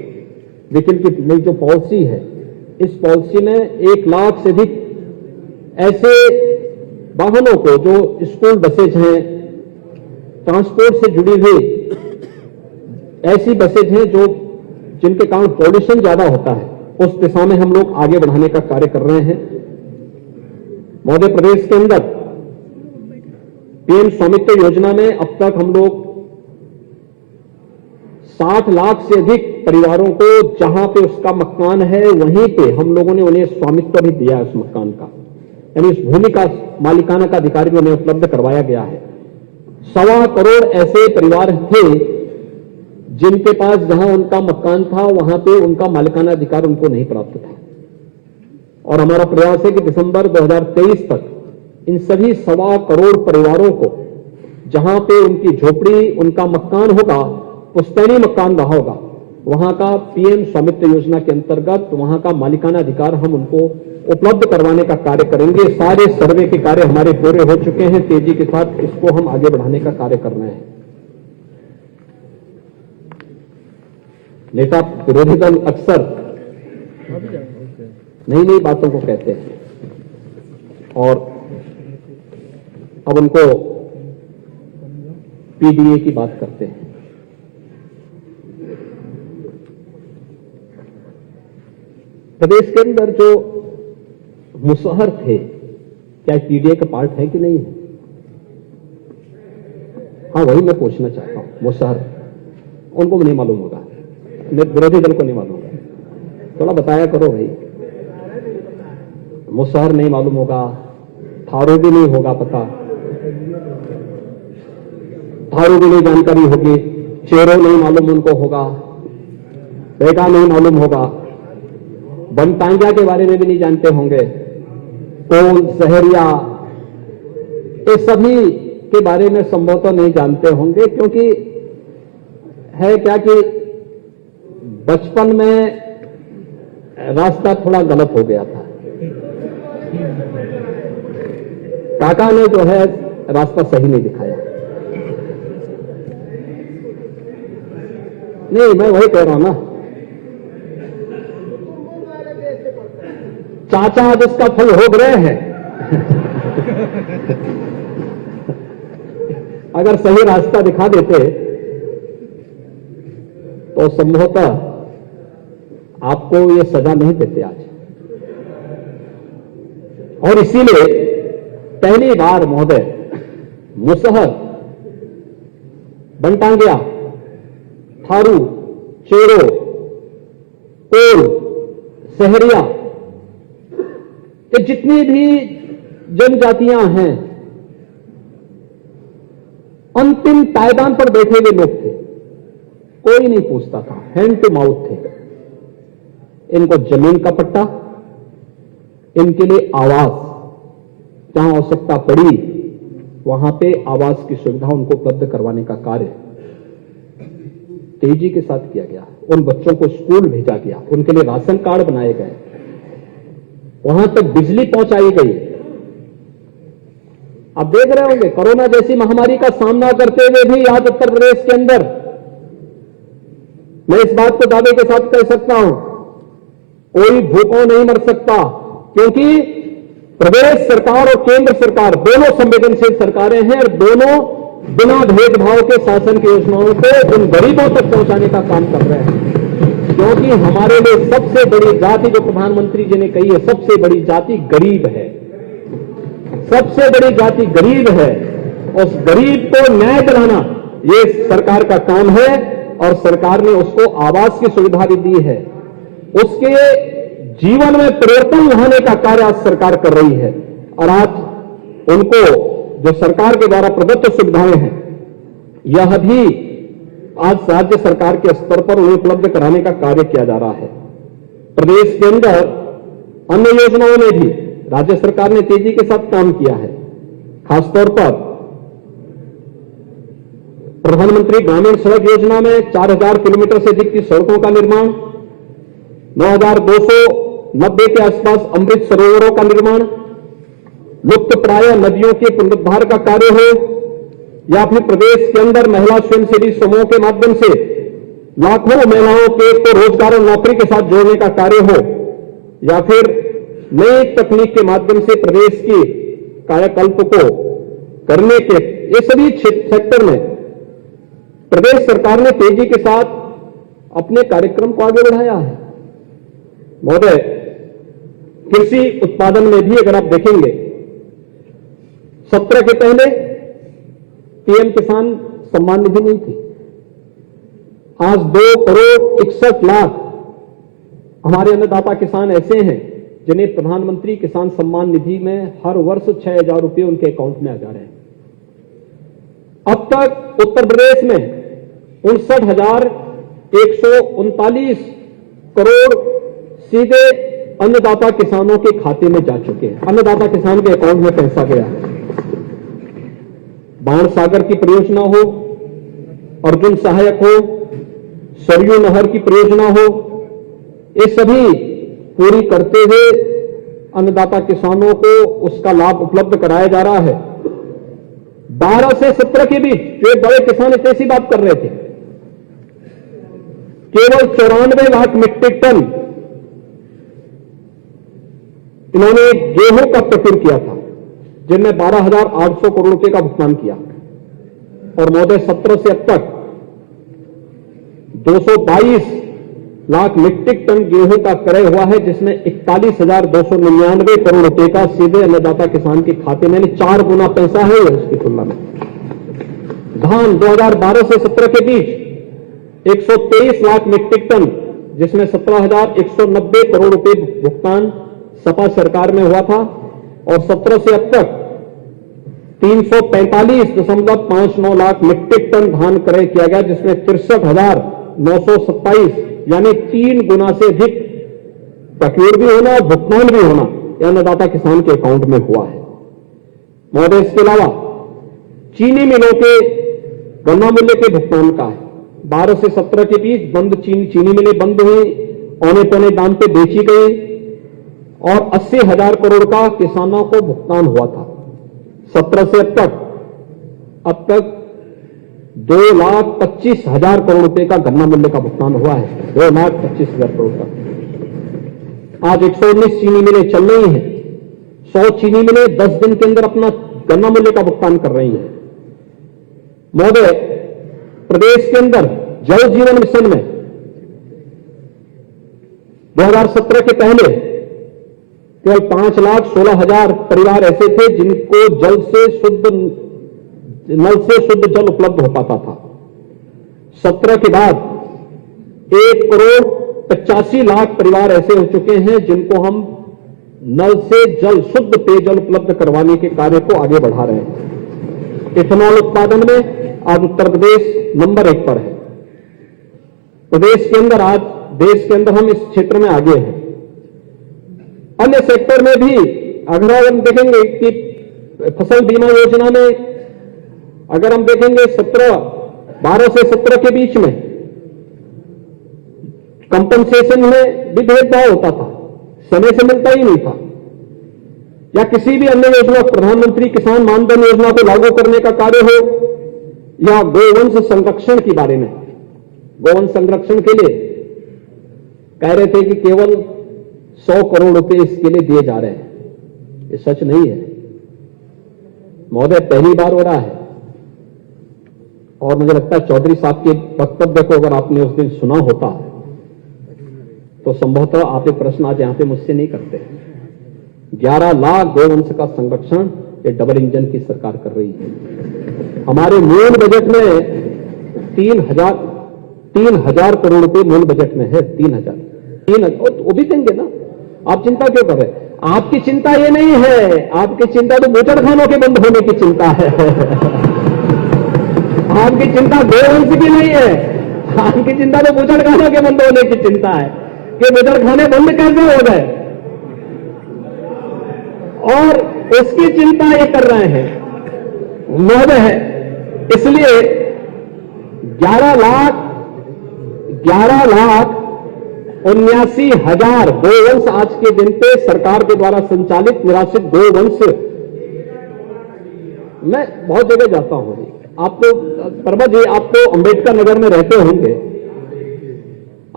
व्हीकल की नई जो पॉलिसी है, इस पॉलिसी में 1 लाख से अधिक ऐसे वाहनों को, जो स्कूल बसेज हैं, ट्रांसपोर्ट से जुड़ी हुई ऐसी बसेज हैं जो जिनके कारण पॉल्यूशन ज्यादा होता है, उस दिशा में हम लोग आगे बढ़ाने का कार्य कर रहे हैं। मध्य प्रदेश के अंदर पीएम स्वामित्व योजना में अब तक हम लोग 60 लाख से अधिक परिवारों को, जहां पे उसका मकान है वहीं पे हम लोगों ने उन्हें स्वामित्व भी दिया है उस मकान का, यानी उस भूमि का मालिकाना का अधिकार भी उन्हें उपलब्ध करवाया गया है। 1.25 करोड़ ऐसे परिवार थे जिनके पास जहां उनका मकान था वहां पे उनका मालिकाना अधिकार उनको नहीं प्राप्त था, और हमारा प्रयास है कि दिसंबर 2023 तक इन सभी 1.25 करोड़ परिवारों को, जहां पे उनकी झोपड़ी, उनका मकान होगा, पुश्तैनी मकान रहा होगा, वहां का पीएम स्वामित्व योजना के अंतर्गत वहां का मालिकाना अधिकार हम उनको उपलब्ध करवाने का कार्य करेंगे। सारे सर्वे के कार्य हमारे पूरे हो चुके हैं, तेजी के साथ इसको हम आगे बढ़ाने का कार्य कर रहे हैं। नेता विरोधी दल अक्सर नई नई बातों को कहते हैं और अब उनको पीडीए की बात करते हैं। प्रदेश के अंदर जो मुसहर थे, क्या पीडीए का पार्ट है कि नहीं है? हाँ, वही मैं पूछना चाहता हूं। मुसहर उनको भी नहीं मालूम होगा, विरोधी दल को नहीं मालूम होगा, थोड़ा बताया करो भाई। मुसहर नहीं मालूम होगा, थारू भी नहीं होगा पता, थारू भी नहीं जानकारी होगी, चेरो नहीं मालूम उनको होगा, बेगा नहीं मालूम होगा, बनतांगिया के बारे में भी नहीं जानते होंगे, कोल, सहरिया, ये सभी के बारे में संभवतः नहीं जानते होंगे, क्योंकि है क्या कि बचपन में रास्ता थोड़ा गलत हो गया था। काका ने जो है रास्ता सही नहीं दिखाया। नहीं, मैं वही कह रहा हूं ना, चाचा आज इसका फल भोग रहे हैं। अगर सही रास्ता दिखा देते तो संभवतः आपको ये सजा नहीं देते आज। और इसीलिए पहली बार महोदय मुसहर, बनटांगिया, थारू, चेरो, कोल, सहरिया, ये जितनी भी जनजातियां हैं, अंतिम पायदान पर बैठे हुए लोग थे, कोई नहीं पूछता था, हैंड टू माउथ थे। इनको जमीन का पट्टा, इनके लिए आवास, जहां आवश्यकता पड़ी वहां पे आवास की सुविधा उनको उपलब्ध करवाने का कार्य तेजी के साथ किया गया। उन बच्चों को स्कूल भेजा गया, उनके लिए राशन कार्ड बनाए गए, वहां तक बिजली पहुंचाई गई। आप देख रहे होंगे कोरोना जैसी महामारी का सामना करते हुए भी आज उत्तर प्रदेश के अंदर, मैं इस बात को दावे के साथ कह सकता हूं, कोई भूखों नहीं मर सकता, क्योंकि प्रदेश सरकार और केंद्र सरकार दोनों संवेदनशील सरकारें हैं और दोनों बिना भेदभाव के शासन की योजनाओं को उन गरीबों तक पहुंचाने का काम कर रहे हैं। क्योंकि हमारे लिए सबसे बड़ी जाति, जो प्रधानमंत्री जी ने कही है, सबसे बड़ी जाति गरीब है, सबसे बड़ी जाति गरीब है। उस गरीब को न्याय दिलाना ये सरकार का काम है, और सरकार ने उसको आवास की सुविधा भी दी है। उसके जीवन में परिवर्तन लाने का कार्य आज सरकार कर रही है, और आज उनको जो सरकार के द्वारा प्रदत्त सुविधाएं हैं, यह भी आज राज्य सरकार के स्तर पर उन्हें उपलब्ध कराने का कार्य किया जा रहा है। प्रदेश के अंदर अन्य योजनाओं में भी राज्य सरकार ने तेजी के साथ काम किया है। खासतौर पर प्रधानमंत्री ग्रामीण सड़क योजना में 4000 किलोमीटर से अधिक की सड़कों का निर्माण, 9290 के आसपास अमृत सरोवरों का निर्माण, लुप्त प्राय नदियों के पुनरुद्धार का कार्य हो, या फिर प्रदेश के अंदर महिला स्वयंसेवी समूहों के माध्यम से लाखों महिलाओं के तो रोजगार और नौकरी के साथ जोड़ने का कार्य हो, या फिर नई तकनीक के माध्यम से प्रदेश की कायाकल्प को करने के, ये सभी सेक्टर में प्रदेश सरकार ने तेजी के साथ अपने कार्यक्रम को आगे बढ़ाया है। महोदय, कृषि उत्पादन में भी अगर आप देखेंगे, सत्र के पहले पीएम किसान सम्मान निधि नहीं थी। आज 2,61,00,000 हमारे अन्नदाता किसान ऐसे हैं जिन्हें प्रधानमंत्री किसान सम्मान निधि में हर वर्ष 6,000 रुपए उनके अकाउंट में आ जा रहे हैं। अब तक उत्तर प्रदेश में 59,139 करोड़ सीधे अन्नदाता किसानों के खाते में जा चुके हैं। अन्नदाता किसान के अकाउंट में पैसा गया है। बाण सागर की परियोजना हो, अर्जुन सहायक हो, सरयू नहर की परियोजना हो, ये सभी पूरी करते हुए अन्नदाता किसानों को उसका लाभ उपलब्ध कराया जा रहा है। 12 से 17 के बीच जो बड़े किसान एक ऐसी बात कर रहे थे, केवल 94 लाख मीट्रिक टन इन्होंने गेहूं का प्रक्रिया किया था, जिनमें 12,800 करोड़ रुपए का भुगतान किया। और महोदय, 17 से अब तक 222 लाख मीट्रिक टन गेहूं का क्रय हुआ है, जिसमें 41,299 करोड़ रुपए का सीधे अन्नदाता किसान के खाते में 4 गुना पैसा है उसकी तुलना में। धान 2012 से 17 के बीच 123 लाख मीट्रिक टन, जिसमें 17,190 करोड़ रुपए भुगतान सपा सरकार में हुआ था। और 17 से अब तक 345.59 लाख मीट्रिक टन धान क्रय किया गया, जिसमें 63,927 यानी 3 गुना से अधिक प्रक्रिया भी होना और भुगतान भी होना यह अन्नदाता किसान के अकाउंट में हुआ है। महोदय, इसके अलावा चीनी मिलों के गन्ना मूल्य के भुगतान का है। 12 से 17 के बीच बंद चीनी मिलें बंद हुई, औने पौने दाम पे बेची गई और 80,000 करोड़ का किसानों को भुगतान हुआ था। 17 से अब तक 2,25,000 करोड़ रुपए का गन्ना मूल्य का भुगतान हुआ है। 2,25,000 करोड़ का। आज 119 चीनी मिलें चल रही हैं। 100 चीनी मिलें 10 दिन के अंदर अपना गन्ना मूल्य का भुगतान कर रही हैं। महोदय, प्रदेश के अंदर जल जीवन मिशन में 2017 के पहले केवल 5,16,000 परिवार ऐसे थे जिनको नल से शुद्ध जल उपलब्ध हो पाता था। 17 के बाद 1,85,00,000 परिवार ऐसे हो चुके हैं जिनको हम नल से शुद्ध पेयजल उपलब्ध करवाने के कार्य को आगे बढ़ा रहे हैं। इथेनॉल उत्पादन में आज उत्तर प्रदेश नंबर 1 पर है। प्रदेश के अंदर आज देश के अंदर हम इस क्षेत्र में आगे हैं। अन्य सेक्टर में भी अगर हम देखेंगे कि फसल बीमा योजना में अगर हम देखेंगे 12 से 17 के बीच में कंपनसेशन में भी भेदभाव होता था, समय से मिलता ही नहीं था। या किसी भी अन्य योजना, प्रधानमंत्री किसान मानधन योजना को लागू करने का कार्य हो, या गोवंश संरक्षण के बारे में, गोवंश संरक्षण के लिए कह रहे थे कि केवल 100 करोड़ रुपए इसके लिए दिए जा रहे हैं। ये सच नहीं है महोदय, पहली बार हो रहा है। और मुझे लगता है चौधरी साहब के वक्तव्य को अगर आपने उस दिन सुना होता तो संभवतः आप ये प्रश्न आज यहां पे मुझसे नहीं करते। 11 लाख गोवंश का संरक्षण ये डबल इंजन की सरकार कर रही है। हमारे मूल बजट में 3,000 करोड़ रुपए मूल बजट में है। 3,000 वो भी देंगे ना। आप चिंता क्यों कर रहे हैं? आपकी चिंता ये नहीं है, आपकी चिंता तो बूचड़खानों के बंद होने की चिंता है। आपकी चिंता गोवंश की नहीं है, आपकी चिंता तो बूचड़खानों के बंद होने की चिंता है कि बूचड़खाने बंद कैसे हो गए। और उसकी चिंता ये कर रहे हैं महोदय। इसलिए 11,79,000 गोवंश आज के दिन पे सरकार के द्वारा संचालित निराश्रित गोवंश। मैं बहुत जगह जाता हूं, आप तो परवा जी आप तो अंबेडकर नगर में रहते होंगे,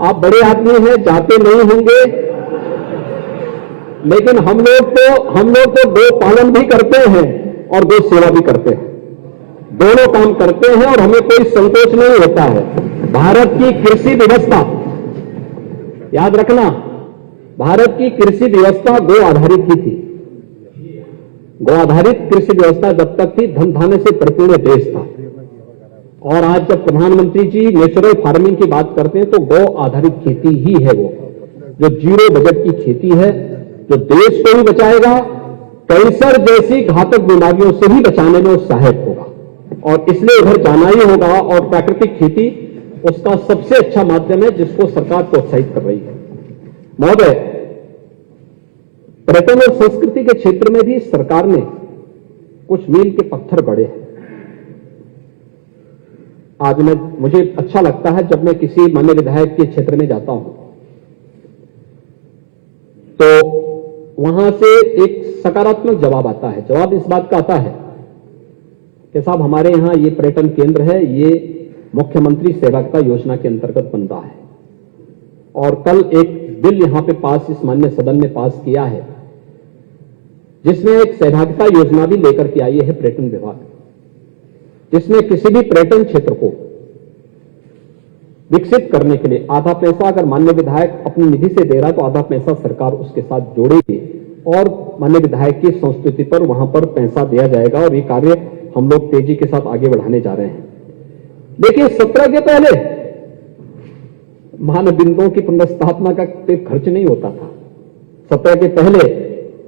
आप बड़े आदमी हैं, जाते नहीं होंगे, लेकिन हम लोग तो गो पालन भी करते हैं और गो सेवा भी करते हैं, दोनों काम करते हैं और हमें कोई संकोच नहीं होता है। भारत की कृषि व्यवस्था, याद रखना, भारत की कृषि व्यवस्था गो आधारित ही थी। गो आधारित कृषि व्यवस्था जब तक थी, धन धान्य से परिपूर्ण देश था। और आज जब प्रधानमंत्री जी नेचुरल फार्मिंग की बात करते हैं तो गौ आधारित खेती ही है वो, जो जीरो बजट की खेती है, जो देश को भी बचाएगा, कैंसर जैसी घातक बीमारियों से भी बचाने में सहायक होगा। और इसलिए उधर जाना ही होगा। और प्राकृतिक खेती उसका सबसे अच्छा माध्यम है जिसको सरकार प्रोत्साहित कर रही है। महोदय, पर्यटन और संस्कृति के क्षेत्र में भी सरकार ने कुछ मील के पत्थर गढ़े हैं। आज मुझे अच्छा लगता है जब मैं किसी माननीय विधायक के क्षेत्र में जाता हूं तो वहां से एक सकारात्मक जवाब आता है। जवाब इस बात का आता है कि साहब हमारे यहां ये पर्यटन केंद्र है, ये मुख्यमंत्री सहभागिता योजना के अंतर्गत बन रहा है। और कल एक बिल यहां पे पास, इस माननीय सदन में पास किया है, जिसमें एक सहभागिता योजना भी लेकर के आई है पर्यटन विभाग, जिसमें किसी भी पर्यटन क्षेत्र को विकसित करने के लिए आधा पैसा अगर माननीय विधायक अपनी निधि से दे रहा है तो आधा पैसा सरकार उसके साथ जोड़ेगी और माननीय विधायक की संस्तुति पर वहां पर पैसा दिया जाएगा। और ये कार्य हम लोग तेजी के साथ आगे बढ़ाने जा रहे हैं। देखिए, 17 के पहले मानव बिंदुओं की पुनर्स्थापना का खर्च नहीं होता था। 17 के पहले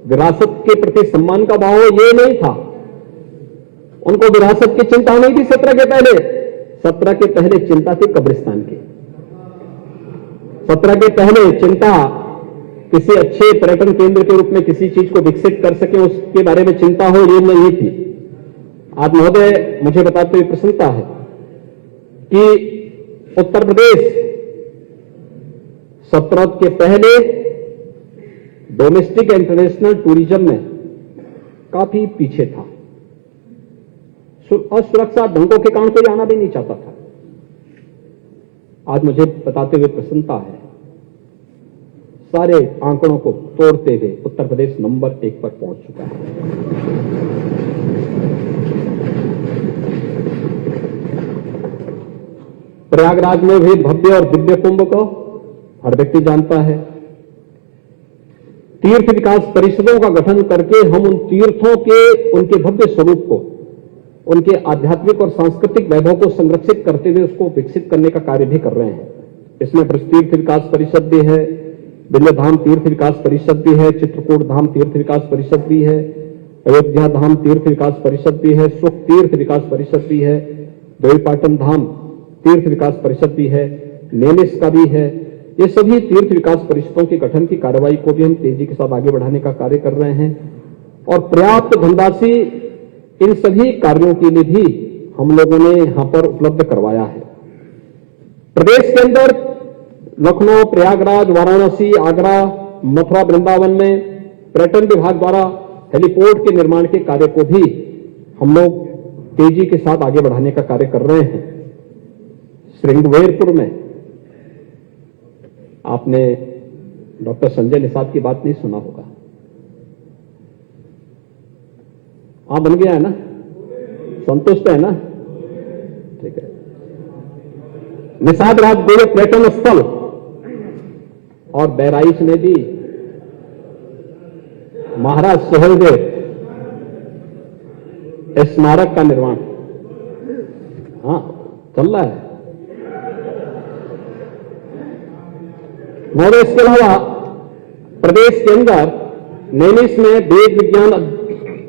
विरासत के प्रति सम्मान का भाव ये नहीं था, उनको विरासत की चिंता नहीं थी। 17 के पहले चिंता थी कब्रिस्तान की। 17 के पहले चिंता किसी अच्छे पर्यटन केंद्र के रूप में किसी चीज को विकसित कर सके उसके बारे में चिंता हो, ये नहीं थी। आज महोदय मुझे बताते हुए प्रसन्नता है कि उत्तर प्रदेश 17 के पहले डोमेस्टिक इंटरनेशनल टूरिज्म में काफी पीछे था और सुरक्षा ढंगों के कारण कोई आना भी नहीं चाहता था। आज मुझे बताते हुए प्रसन्नता है, सारे आंकड़ों को तोड़ते हुए उत्तर प्रदेश नंबर 1 पर पहुंच चुका है। प्रयागराज में भी भव्य और दिव्य कुंभ को हर व्यक्ति जानता है। तीर्थ विकास परिषदों का गठन करके हम उन तीर्थों के उनके भव्य स्वरूप को, उनके आध्यात्मिक और सांस्कृतिक वैभव को संरक्षित करते हुए उसको विकसित करने का कार्य भी कर रहे हैं। इसमें ब्रज तीर्थ विकास परिषद भी है, विंध्य धाम तीर्थ विकास परिषद भी है, चित्रकूट धाम तीर्थ विकास परिषद भी है, अयोध्या धाम तीर्थ विकास परिषद भी है, सुख तीर्थ विकास परिषद भी है, देवीपाटन धाम तीर्थ विकास परिषद भी है, नेमिस का भी है। ये सभी तीर्थ विकास परिषदों के गठन की कार्रवाई को भी हम तेजी के साथ आगे बढ़ाने का कार्य कर रहे हैं और पर्याप्त धनराशि इन सभी कार्यों के लिए भी हम लोगों ने यहां पर उपलब्ध करवाया है। प्रदेश के अंदर लखनऊ, प्रयागराज, वाराणसी, आगरा, मथुरा, वृंदावन में पर्यटन विभाग द्वारा हेलीपोर्ट के निर्माण के कार्य को भी हम लोग तेजी के साथ आगे बढ़ाने का कार्य कर रहे हैं। श्रृंगवेरपुर में आपने डॉक्टर संजय निषाद की बात नहीं सुना होगा, बन गया है ना, संतुष्ट है ना, ठीक है। निषाद राजगुरु पर्यटन स्थल और बहराइच में भी महाराज सुहेलदेव स्मारक का निर्माण चल रहा है। महोदय, इसके अलावा प्रदेश के अंदर नैमिष में वेद विज्ञान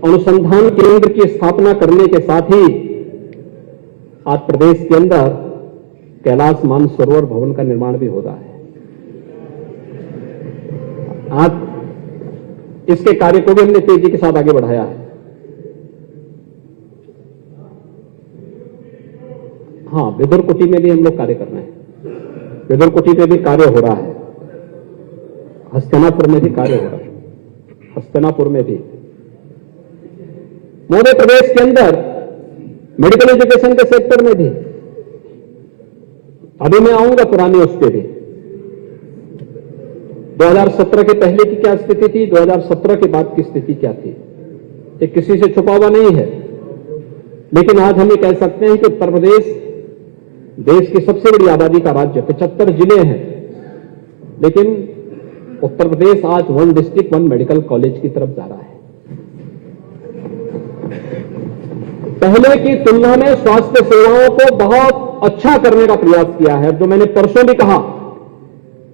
अनुसंधान केंद्र की स्थापना करने के साथ ही आज प्रदेश के अंदर कैलाश मानसरोवर भवन का निर्माण भी हो रहा है। आज इसके कार्य को भी हमने तेजी के साथ आगे बढ़ाया है। हाँ, विदुरकुटी में भी हम लोग कार्य कर रहे हैं। विदुरकुटी में भी कार्य हो रहा है, हस्तिनापुर में भी कार्य हो रहा है, हस्तिनापुर में भी। मध्य प्रदेश के अंदर मेडिकल एजुकेशन के सेक्टर में भी, अभी मैं आऊंगा पुरानी उस पर भी। 2017 के पहले की क्या स्थिति थी, 2017 के बाद की स्थिति क्या थी, ये किसी से छुपा हुआ नहीं है। लेकिन आज हम ये कह सकते हैं कि उत्तर प्रदेश देश की सबसे बड़ी आबादी का राज्य, 75 जिले हैं, लेकिन उत्तर प्रदेश आज 1 डिस्ट्रिक्ट 1 मेडिकल कॉलेज की तरफ जा रहा है। पहले की तुलना में स्वास्थ्य सेवाओं को बहुत अच्छा करने का प्रयास किया है। जो मैंने परसों भी कहा,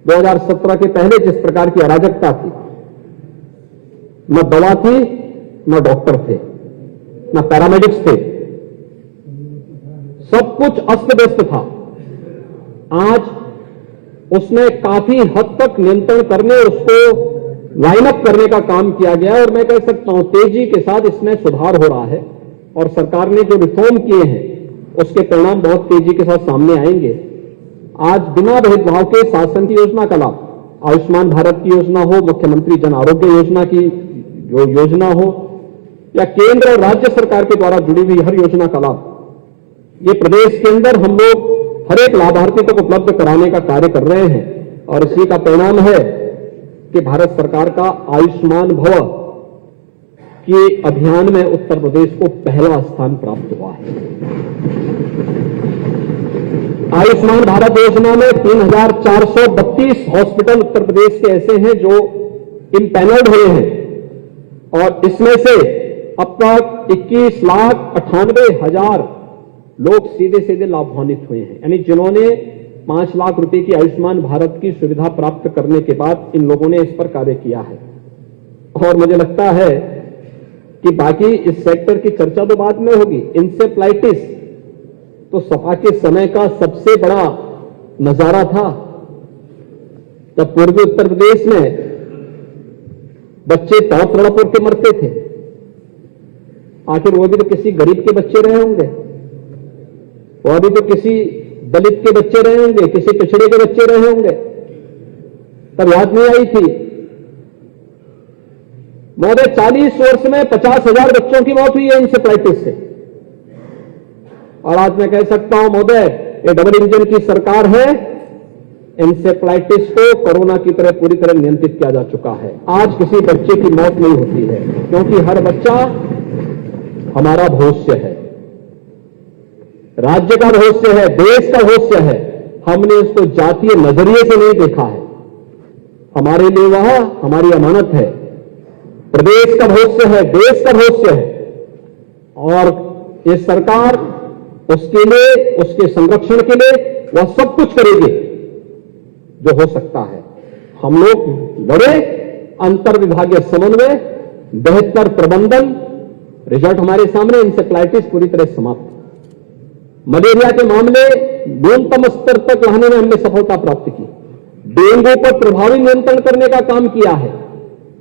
2017 के पहले जिस प्रकार की अराजकता थी, न दवा थी, न डॉक्टर थे, न पैरामेडिक्स थे, सब कुछ अस्त व्यस्त था। आज उसने काफी हद तक नियंत्रण करने और उसको लाइन अप करने का काम किया गया है, और मैं कह सकता हूं तेजी के साथ इसमें सुधार हो रहा है। और सरकार ने जो रिफॉर्म किए हैं उसके परिणाम बहुत तेजी के साथ सामने आएंगे। आज बिना भेदभाव के शासन की योजना का लाभ, आयुष्मान भारत की योजना हो, मुख्यमंत्री जन आरोग्य योजना की जो योजना हो, या केंद्र और राज्य सरकार के द्वारा जुड़ी हुई हर योजना का लाभ, ये प्रदेश के अंदर हम लोग हर एक लाभार्थी तक उपलब्ध कराने का कार्य कर रहे हैं। और इसी का परिणाम है कि भारत सरकार का आयुष्मान भव के अभियान में उत्तर प्रदेश को पहला स्थान प्राप्त हुआ है। आयुष्मान भारत योजना में 3432 हॉस्पिटल उत्तर प्रदेश के ऐसे हैं जो इम्पैनल्ड हुए हैं, और इसमें से अब तक 21,98,000 लोग सीधे सीधे लाभान्वित हुए हैं। यानी जिन्होंने 5 लाख रुपए की आयुष्मान भारत की सुविधा प्राप्त करने के बाद इन लोगों ने इस पर कार्य किया है। और मुझे लगता है कि बाकी इस सेक्टर की चर्चा तो बाद में होगी। इंसेफ्लाइटिस तो सपा के समय का सबसे बड़ा नजारा था, जब पूर्वी उत्तर प्रदेश में बच्चे तड़प तड़प के मरते थे। आखिर वो भी तो किसी गरीब के बच्चे रहे होंगे, वो भी तो किसी दलित के बच्चे रहे होंगे, किसी पिछड़े के बच्चे रहे होंगे। तब याद नहीं आई थी महोदय, 40 वर्ष में 50,000 बच्चों की मौत हुई है इंसेफ्लाइटिस से। और आज मैं कह सकता हूं महोदय, ये डबल इंजन की सरकार है, इंसेफ्लाइटिस को कोरोना की तरह पूरी तरह नियंत्रित किया जा चुका है। आज किसी बच्चे की मौत नहीं होती है, क्योंकि हर बच्चा हमारा भविष्य है, राज्य का भविष्य है, देश का भविष्य है। हमने उसको जातीय नजरिए से नहीं देखा है। हमारे लिए वह हमारी अमानत है, प्रदेश का भविष्य है, देश का भविष्य है। और ये सरकार उसके लिए, उसके संरक्षण के लिए वह सब कुछ करेगी जो हो सकता है। हम लोग लड़े, अंतर विभागीय समन्वय, बेहतर प्रबंधन, रिजल्ट हमारे सामने, इंसेफ्लाइटिस पूरी तरह समाप्त। मलेरिया के मामले न्यूनतम स्तर तक लाने में हमने सफलता प्राप्त की। डेंगू पर प्रभावी नियंत्रण करने का काम किया है,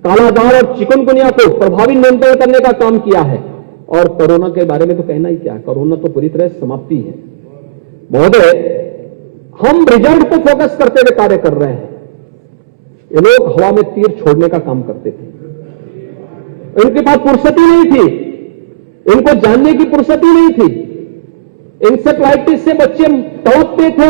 कालाजार और चिकनगुनिया को प्रभावी नियंत्रण करने का काम किया है। और कोरोना के बारे में तो कहना ही क्या, कोरोना तो पूरी तरह समाप्ति है। महोदय, हम रिजल्ट को फोकस करते हुए कार्य कर रहे हैं। ये लोग हवा में तीर छोड़ने का काम करते थे, इनके पास फुर्सत ही नहीं थी, इनको जानने की फुर्सत ही नहीं थी। इंसेफ्लाइटिस से बच्चे तड़पते थे,